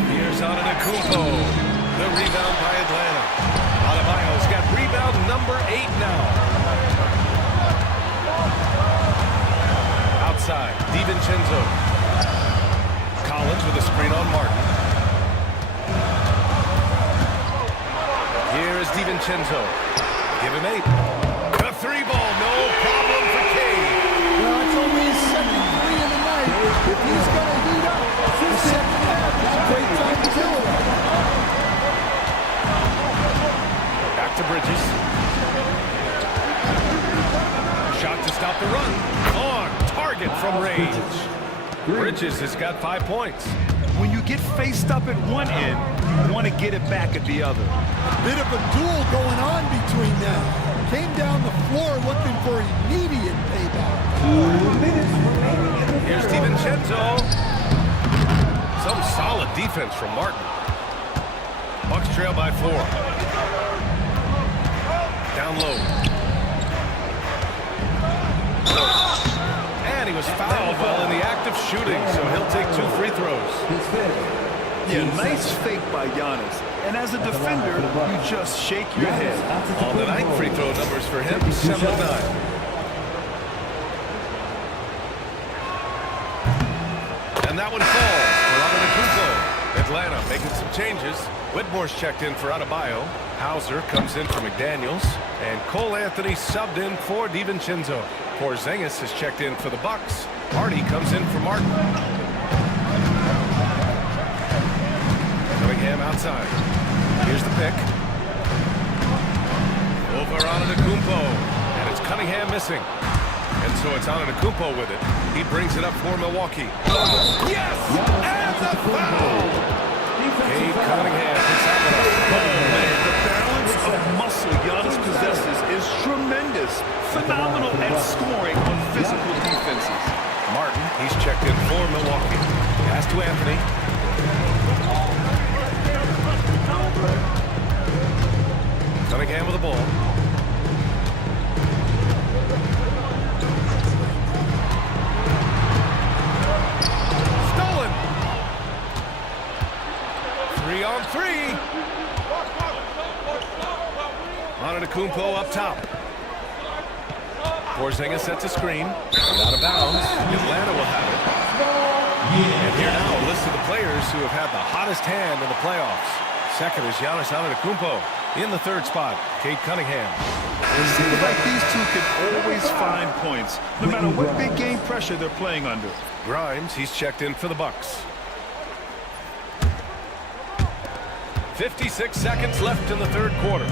Here's Antetokounmpo. The rebound by Atlanta. Adebayo's got rebound number 8 now. Outside, DiVincenzo. Collins with a screen on Martin. Here is DiVincenzo. Give him 8. The 3 ball, no problem for Cade. Well, it's only his second 3 in the night. If he's going to heat up, the second half is a great time to do it. Back to Bridges. Shot to stop the run. On target from range. Bridges has got 5 points. When you get faced up at one end, you want to get it back at the other. A bit of a duel going on between them. Came down the floor looking for immediate payback. Here's DiVincenzo. Some solid defense from Martin. Bucks trail by 4. Down low. And he was fouled while in the act of shooting, so he'll take 2 free throws. Yeah, nice fake by Giannis. And as a defender, you just shake your head. On the night, free throw numbers for him, 7 of 9. And that one falls for Antetokounmpo. Atlanta making some changes. Whitmore's checked in for Adebayo. Hauser comes in for McDaniels. And Cole Anthony subbed in for DiVincenzo. Porzingis has checked in for the Bucks. Hardy comes in for Martin. Cunningham outside. Here's the pick. Over Antetokounmpo. And it's Cunningham missing. And so it's Antetokounmpo with it. He brings it up for Milwaukee. Yes! And the foul! Cade Cunningham picks muscle Giannis possesses is tremendous. Phenomenal at scoring on physical defenses. Martin, he's checked in for Milwaukee. Pass to Anthony. Cunningham with the ball. Stolen. 3-on-3. Antetokounmpo up top. Porzingis sets a screen. Out of bounds. Atlanta will have it. And here now a list of the players who have had the hottest hand in the playoffs. Second is Giannis Antetokounmpo. In the third spot, Cade Cunningham. It seems like these two can always find points, no matter what big game pressure they're playing under. Grimes, he's checked in for the Bucks. 56 seconds left in the third quarter.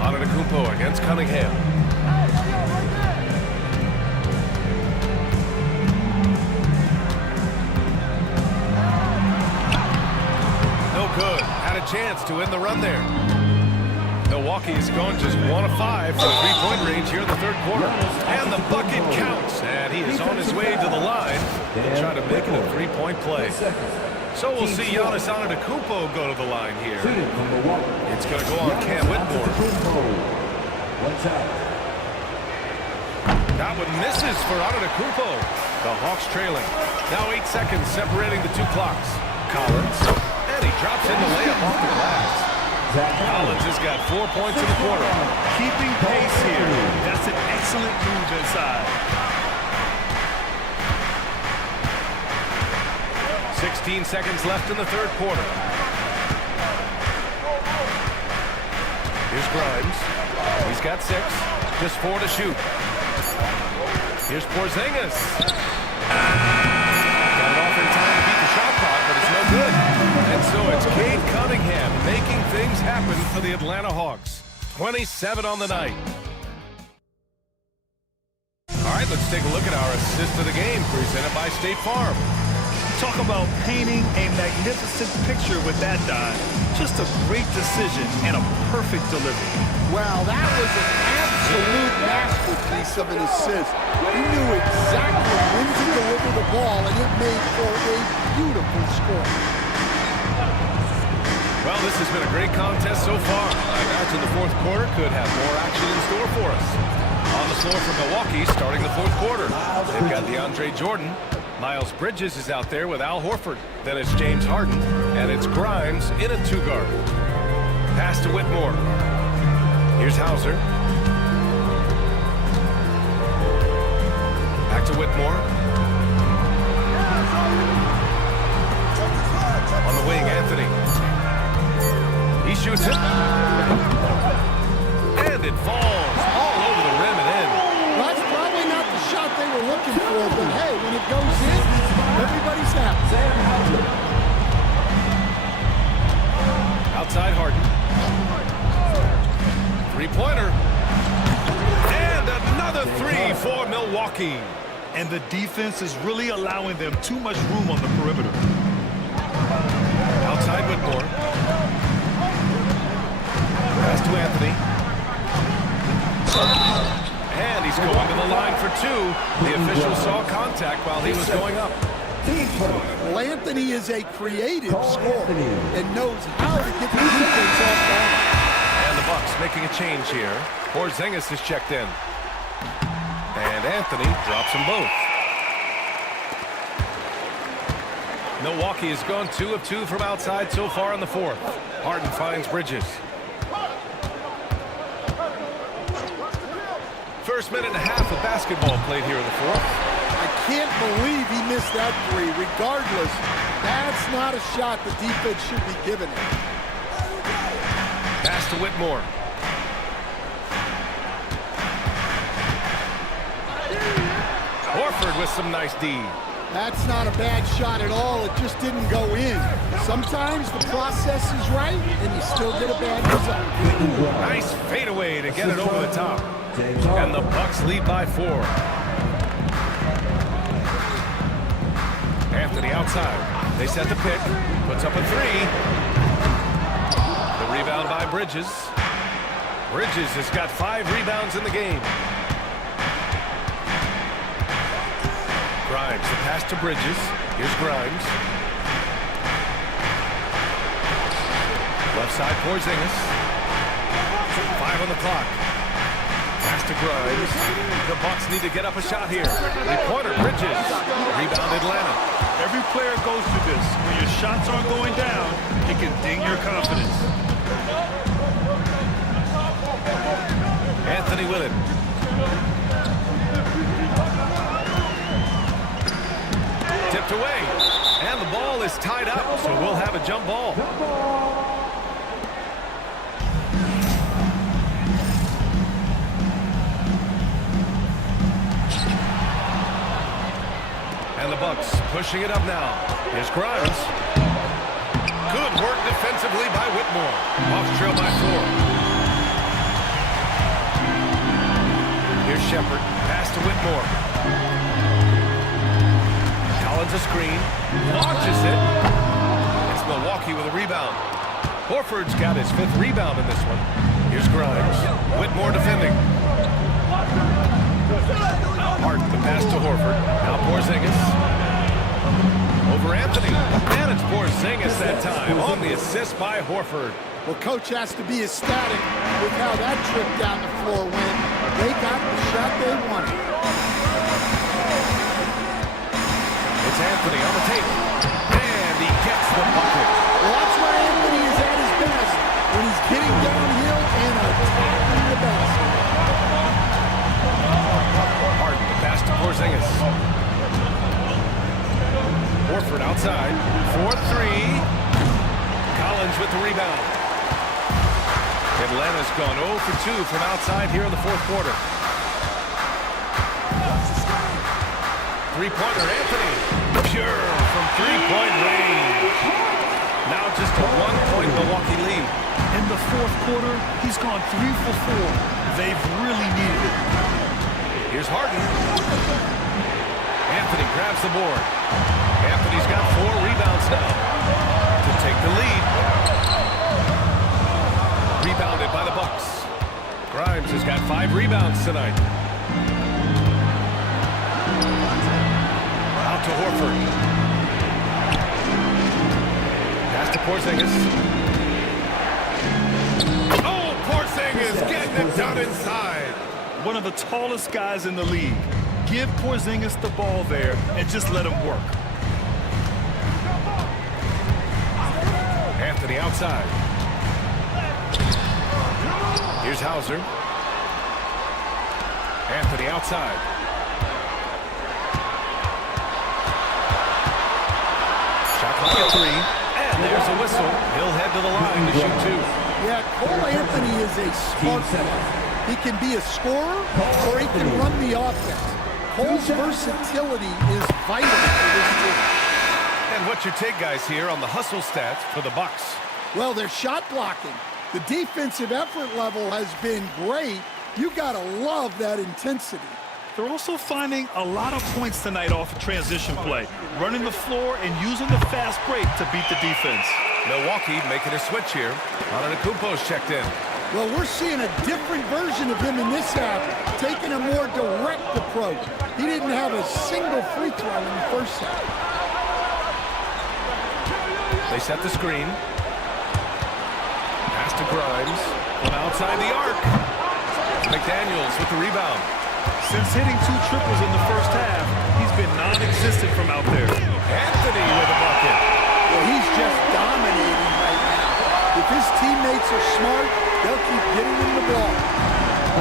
Antetokounmpo against Cunningham. No good. Had a chance to end the run there. Milwaukee is going just 1 of 5 from three-point range here in the third quarter. And the bucket counts. And he is on his way to the line. He'll try to make it a three-point play. So we'll see Giannis Antetokounmpo go to the line here. It's going to go on Cam Whitmore. That one misses for Antetokounmpo. The Hawks trailing. Now 8 seconds separating the two clocks. Collins. And he drops in the layup off the glass. Collins has got 4 points in the quarter. Keeping pace here. That's an excellent move inside. 16 seconds left in the third quarter. Here's Grimes. He's got 6. Just 4 to shoot. Here's Porzingis. Got it off in time to beat the shot clock, but it's no good. And so it's Cade Cunningham making things happen for the Atlanta Hawks. 27 on the night. All right, let's take a look at our assist of the game presented by State Farm. Talk about painting a magnificent picture with that dive. Just a great decision and a perfect delivery. Well, that was an absolute masterpiece of an assist. He knew exactly when to deliver the ball, and it made for a beautiful score. Well, this has been a great contest so far. I imagine the fourth quarter could have more action in store for us. On the floor for Milwaukee, starting the fourth quarter. They've got DeAndre Jordan. Miles Bridges is out there with Al Horford. Then it's James Harden, and it's Grimes in a two-guard. Pass to Whitmore. Here's Hauser. Back to Whitmore. On the wing, Anthony. He shoots it. And it falls all over the rim and in. That's probably not the shot they were looking for, but hey, when it goes in, everybody's happy. Outside Harden. Three-pointer. And another three for Milwaukee. And the defense is really allowing them too much room on the perimeter. Outside Whitmore. Pass to Anthony. And he's going to the line for 2. The official saw contact while he was going up. Well, Anthony is a creative scorer and knows how to get the defense off balance. And the Bucks making a change here. Porzingis is checked in. And Anthony drops them both. Milwaukee has gone 2 of 2 from outside so far in the fourth. Harden finds Bridges. First minute and a half of basketball played here in the fourth. I can't believe he missed that three. Regardless, that's not a shot the defense should be giving him. Pass to Whitmore. Horford with some nice D. That's not a bad shot at all. It just didn't go in. Sometimes the process is right, and you still get a bad result. Nice fadeaway to get it over the top. And the Bucks lead by 4. Anthony outside. They set the pick. Puts up a 3. Rebound by Bridges. Bridges has got 5 rebounds in the game. Grimes, the pass to Bridges. Here's Grimes. Left side, Porzingis. 5 on the clock. Pass to Grimes. The Bucks need to get up a shot here. Three-pointer, Bridges. Rebound, Atlanta. Every player goes through this. When your shots aren't going down, it can ding your confidence. Anthony with it. Tipped away. And the ball is tied up, so we'll have a jump ball. And the Bucks pushing it up now. Here's Grimes. Good work defensively by Whitmore. Off trail by 4. Here's Shepard. Pass to Whitmore. Collins a screen. Launches it. It's Milwaukee with a rebound. Horford's got his 5th rebound in this one. Here's Grimes. Whitmore defending. Hart, the pass to Horford. Now Porzingis. Over Anthony. And it's Porzingis that time on the assist by Horford. Well, Coach has to be ecstatic with how that trip down the floor went. They got the shot they wanted. It's Anthony on the tape. And he gets the bucket. Well, that's where Anthony is at his best, when he's getting downhill and attacking the basket. Harden, the pass to Porzingis. Horford outside. 4-3. Collins with the rebound. Atlanta's gone 0 for 2 from outside here in the 4th quarter. Three-pointer, Anthony. Pure from three-point range. Now just a 1-point Milwaukee lead. In the 4th quarter, he's gone 3 for 4. They've really needed it. Here's Harden. Anthony grabs the board. Anthony's got 4 rebounds now to take the lead. Rebounded by the Bucks. Grimes has got 5 rebounds tonight. Out to Horford. Pass to Porzingis. Oh, Porzingis getting it down inside. One of the tallest guys in the league. Give Porzingis the ball there and just let him work. Anthony outside. Here's Hauser. Anthony outside. Shot clock at 3. And there's a whistle. He'll head to the line to shoot 2. Yeah, Cole Anthony is a spark plug. He can be a scorer or he can run the offense. Cole's versatility is vital for this team. And what's your take, guys, here on the hustle stats for the Bucks? Well, they're shot blocking. The defensive effort level has been great. You gotta love that intensity. They're also finding a lot of points tonight off of transition play, running the floor and using the fast break to beat the defense. Milwaukee making a switch here. Antetokounmpo's checked in. Well, we're seeing a different version of him in this half, taking a more direct approach. He didn't have a single free throw in the first half. They set the screen. Pass to Grimes from outside the arc. McDaniels with the rebound. Since hitting 2 triples in the first half, he's been non-existent from out there. Anthony with a bucket. Well, he's just dominating right now. If his teammates are smart, they'll keep getting him the ball.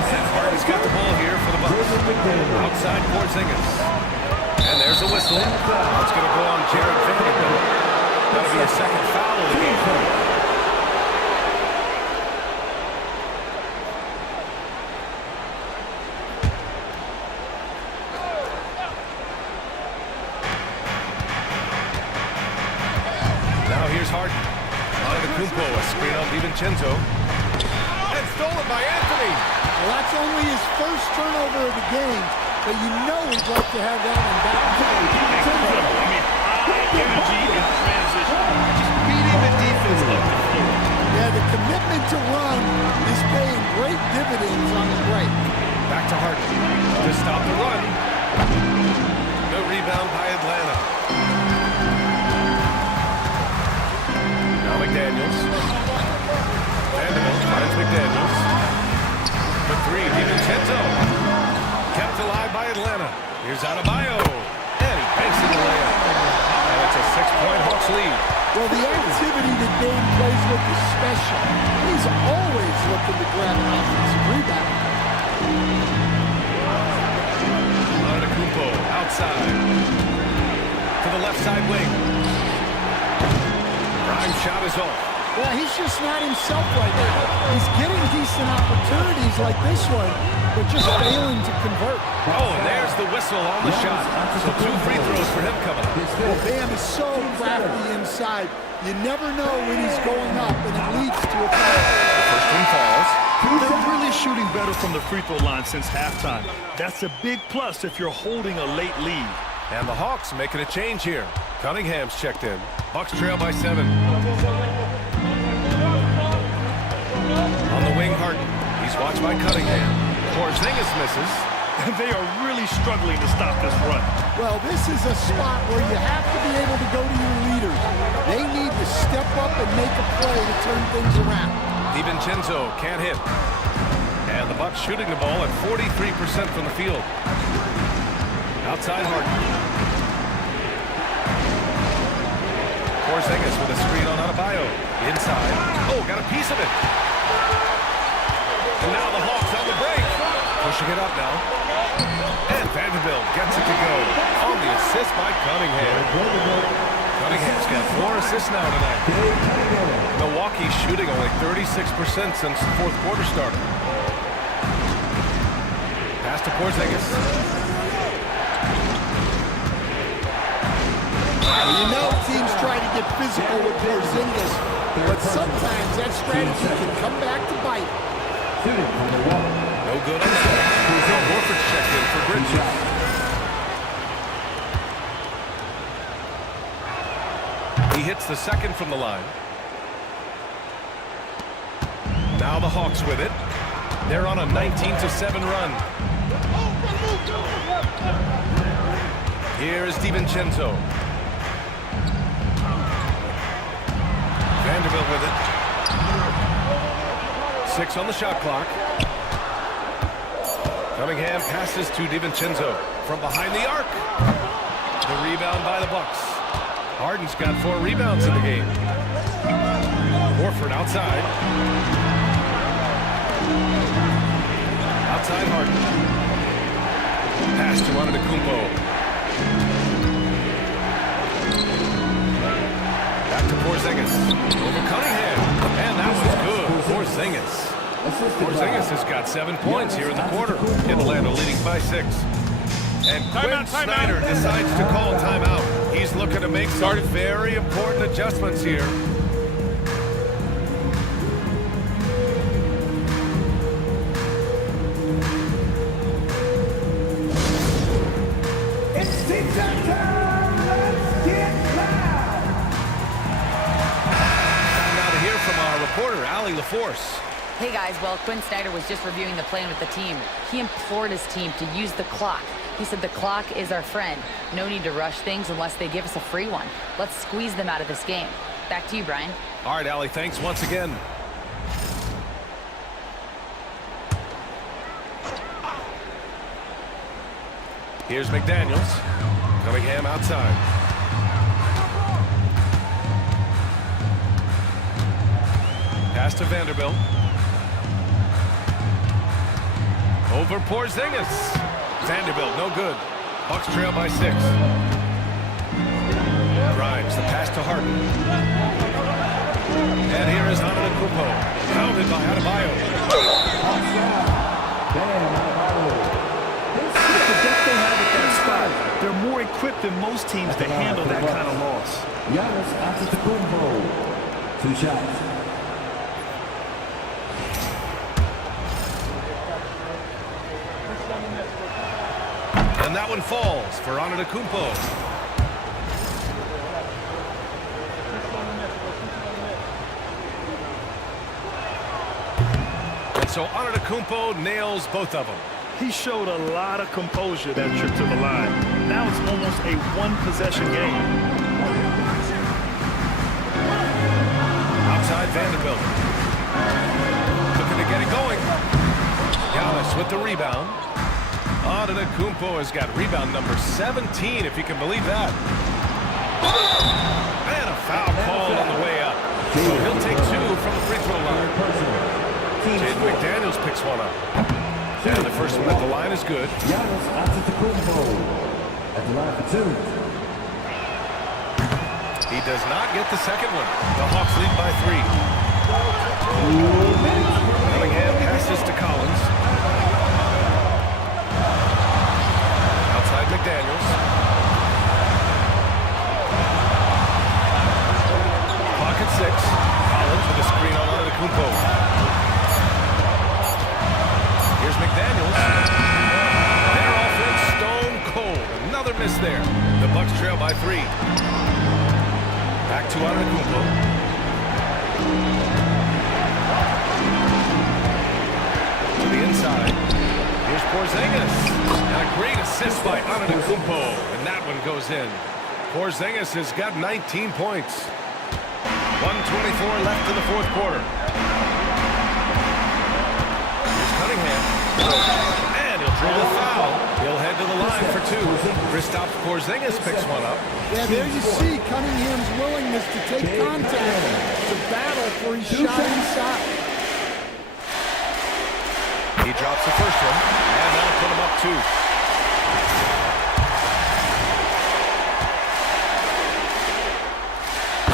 And Harden's got the ball here for the Bucks. Outside Porzingis. And there's a whistle. It's going to go on Jared Vanderbilt. That'll be a second foul of the game. Now here's Harden. Antetokounmpo, a screen on DiVincenzo. And stolen by Anthony. Well, that's only his first turnover of the game, but you know he'd like to have that one back. Incredible. I mean, high energy in transition. Just beating the defense up the floor. Yeah, Yeah, the commitment to run is paying great dividends on the break. Back to Harden to stop the run. No rebound by Atlanta. Now McDaniels. Vanderbilt finds McDaniels. The three, DiVincenzo. Kept alive by Atlanta. Here's Adebayo. And he banks in the layup. And it's a 6-point Hawks lead. Well, the activity that Dan plays with is special. He's always looking to grab an offensive rebound. Antetokounmpo outside. To the left side wing. Prime shot is off. Well, he's just not himself right now. He's getting decent opportunities like this one, but just failing to convert. Oh, and there's the whistle on the shot. So 2 free throws for him coming up. Well, Bam is so crafty inside. You never know when he's going up, and it leads to a foul. The first one falls. They're really shooting better from the free throw line since halftime. That's a big plus if you're holding a late lead. And the Hawks making a change here. Cunningham's checked in. Bucks trail by 7. On the wing, Harden. He's watched by Cunningham. Porzingis misses. They are really struggling to stop this run. Well, this is a spot where you have to be able to go to your leaders. They need to step up and make a play to turn things around. DiVincenzo can't hit. And the Bucks shooting the ball at 43% from the field. Outside Harden. Porzingis with a screen on Adebayo. Inside. Oh, got a piece of it. And now the Hawks on the break. Pushing it up now. And Vanderbilt gets it to go. On the assist by Cunningham. Cunningham's got 4 assists now tonight. Milwaukee shooting only 36% since the fourth quarter started. Pass to Porzingis. You know teams try to get physical with Porzingis, but sometimes that strategy can come back to bite. No good on that. Horford's checked in for Bridges. He hits the second from the line. Now the Hawks with it. They're on a 19-7 run. Here is DiVincenzo. Vanderbilt with it. 6 on the shot clock. Cunningham passes to DiVincenzo from behind the arc. The rebound by the Bucks. Harden's got 4 rebounds in the game. Horford outside. Outside Harden. Pass to Antetokounmpo. Back to Porzingis. Over Cunningham. And that was good. Porzingis. Porzingis has got 7 points here in the quarter. Atlanta leading by 6. And Quinn Snyder decides to call timeout. He's looking to make some very important adjustments here. It's TikTok time. Let's get loud. Time now to hear from our reporter, Allie LaForce. Hey guys, well, Quinn Snyder was just reviewing the plan with the team. He implored his team to use the clock. He said the clock is our friend. No need to rush things unless they give us a free one. Let's squeeze them out of this game. Back to you, Brian. All right, Allie, thanks once again. Here's McDaniels. Cunningham outside. Pass to Vanderbilt. Over Porzingis. Vanderbilt, no good. Bucks trail by 6. Grimes, the pass to Harden. And here is Antetokounmpo. Pounded by Adebayo. The depth they have at that spot, they're more equipped than most teams to handle that kind of loss. Antetokounmpo. 2 shots. And that one falls for Antetokounmpo. And so Antetokounmpo nails both of them. He showed a lot of composure that trip to the line. Now it's almost a one-possession game. Outside Vanderbilt. Looking to get it going. Giannis with the rebound. Antetokounmpo has got rebound number 17, if you can believe that. And a foul called on the way up. So he'll take 2 from the free throw line. Jaden McDaniels picks one up. And the first one at the line is good. Giannis Antetokounmpo at the line for 2. He does not get the second one. The Hawks lead by 3. Cunningham passes to Collins. Outside McDaniels. Clock at 6. Collins with a screen on Antetokounmpo. Here's McDaniels. Their offense stone cold. Another miss there. The Bucks trail by 3. Back to Antetokounmpo. To the inside. Here's Porzingis. And a great assist by Antetokounmpo. And that one goes in. Porzingis has got 19 points. 1:24 left in the fourth quarter. Here's Cunningham. And he'll draw the foul. He'll head to the line for 2. Kristaps Porzingis picks one up. Yeah, there you see Cunningham's willingness to take contact, to battle for his shot inside. He drops the first one, and that'll put him up 2.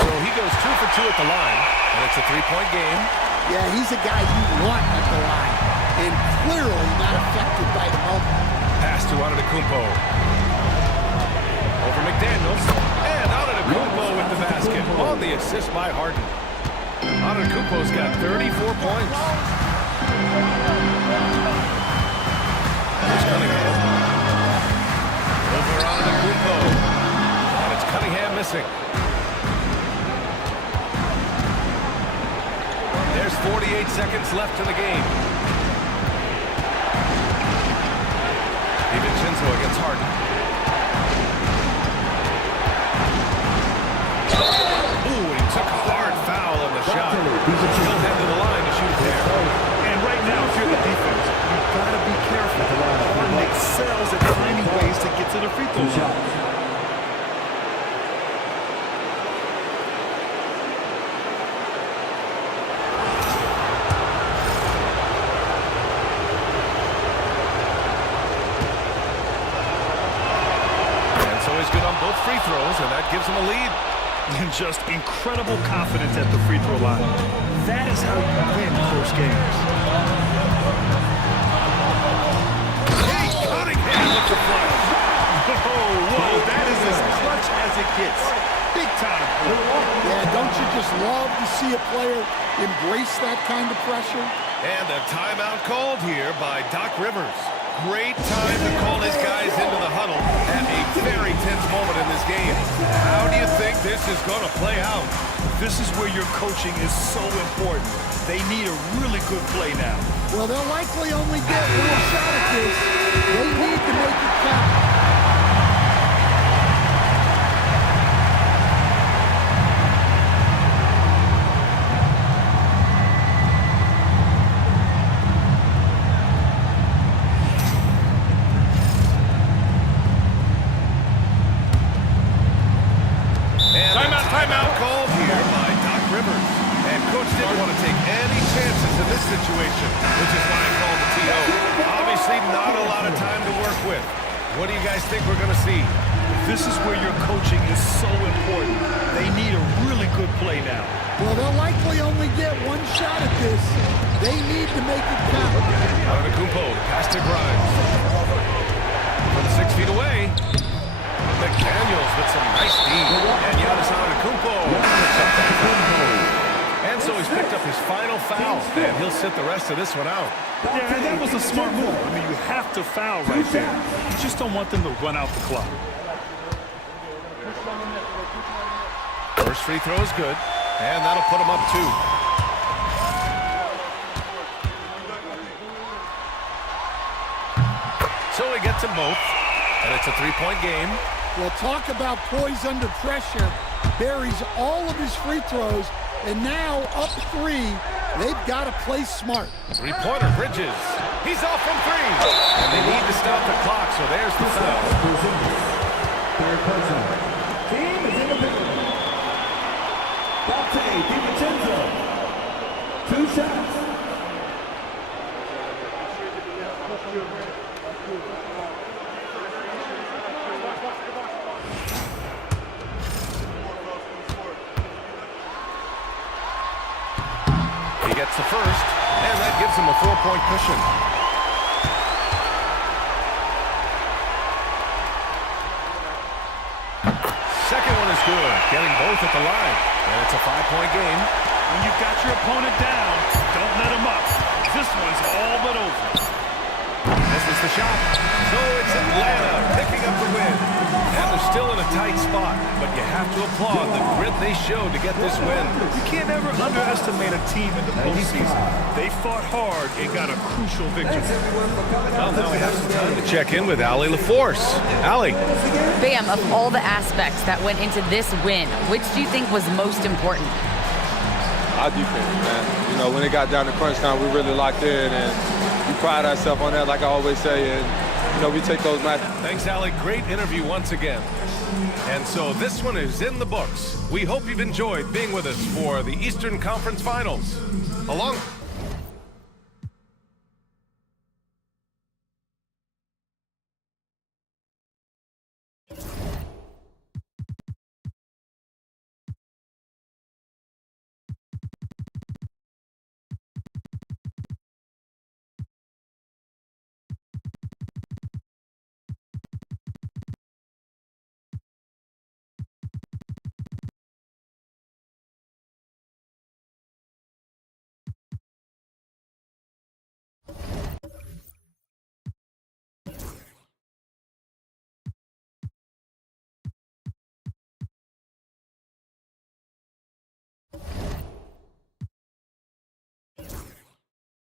So he goes 2 for 2 at the line, and it's a 3-point game. Yeah, he's a guy you want at the line, and clearly not affected by the moment. Pass to Antetokounmpo. Over McDaniels, and Antetokounmpo with the basket on the assist by Harden. Antetokounmpo's got 34 points. Here's Cunningham. Over Antetokounmpo. And it's Cunningham missing. There's 48 seconds left in the game. DiVincenzo against Harden. Ooh, he took a hard foul on the shot. He'll head to the line to shoot a pair. And right now, if you're the defense, you've got to be careful. Harden excels at finding ways to get to the free throw line. Free throws, and that gives him a lead. And just incredible confidence at the free throw line. That is how you win close games. Hey, Cunningham with the flash. Whoa, that is as clutch as it gets. Big time. Yeah, don't you just love to see a player embrace that kind of pressure? And a timeout called here by Doc Rivers. Great time to call his guys into the huddle at a very tense moment in this game. How do you think this is going to play out? This is where your coaching is so important. They need a really good play now. Well, they'll likely only get one shot at this. They need to make it count. Timeout called here by Doc Rivers. And Coach didn't want to take any chances in this situation, which is why I called the TO. Obviously not a lot of time to work with. What do you guys think we're going to see? This is where your coaching is so important. They need a really good play now. Well, they'll likely only get one shot at this. They need to make it count. Antetokounmpo, pass to Grimes. From 6 feet away. McDaniels with some nice D. And Giannis Antetokounmpo. And so he's picked up his final foul. And he'll sit the rest of this one out. Yeah, and that was a smart move. I mean, you have to foul right there. You just don't want them to run out the clock. First free throw is good. And that'll put him up 2. So he gets them both, and it's a three-point game. Well, talk about poise under pressure. Buries all of his free throws, and now up 3. They've got to play smart. Three-pointer, Bridges. He's off from 3. And they need to stop the clock, so there's the foul. Third person. Team is in the building. Dante DiVincenzo. 2 shots. He gets the first, and that gives him a 4-point cushion. Second one is good, getting both at the line. And it's a 5-point game. When you've got your opponent down, don't let him up. This one's all but over. This is the shot. So it's Atlanta picking up the win. And they're still in a tight spot, but you have to applaud the grit they showed to get this win. You can't ever underestimate a team in the postseason. They fought hard and got a crucial victory. Well, now we have some time to check in with Allie LaForce. Allie. Bam, of all the aspects that went into this win, which do you think was most important? Our defense, man. You know, when it got down to crunch time, we really locked in, and we pride ourselves on that, like I always say, and, you know, we take those matches. Thanks, Allie. Great interview once again. And so this one is in the books. We hope you've enjoyed being with us for the Eastern Conference Finals. Along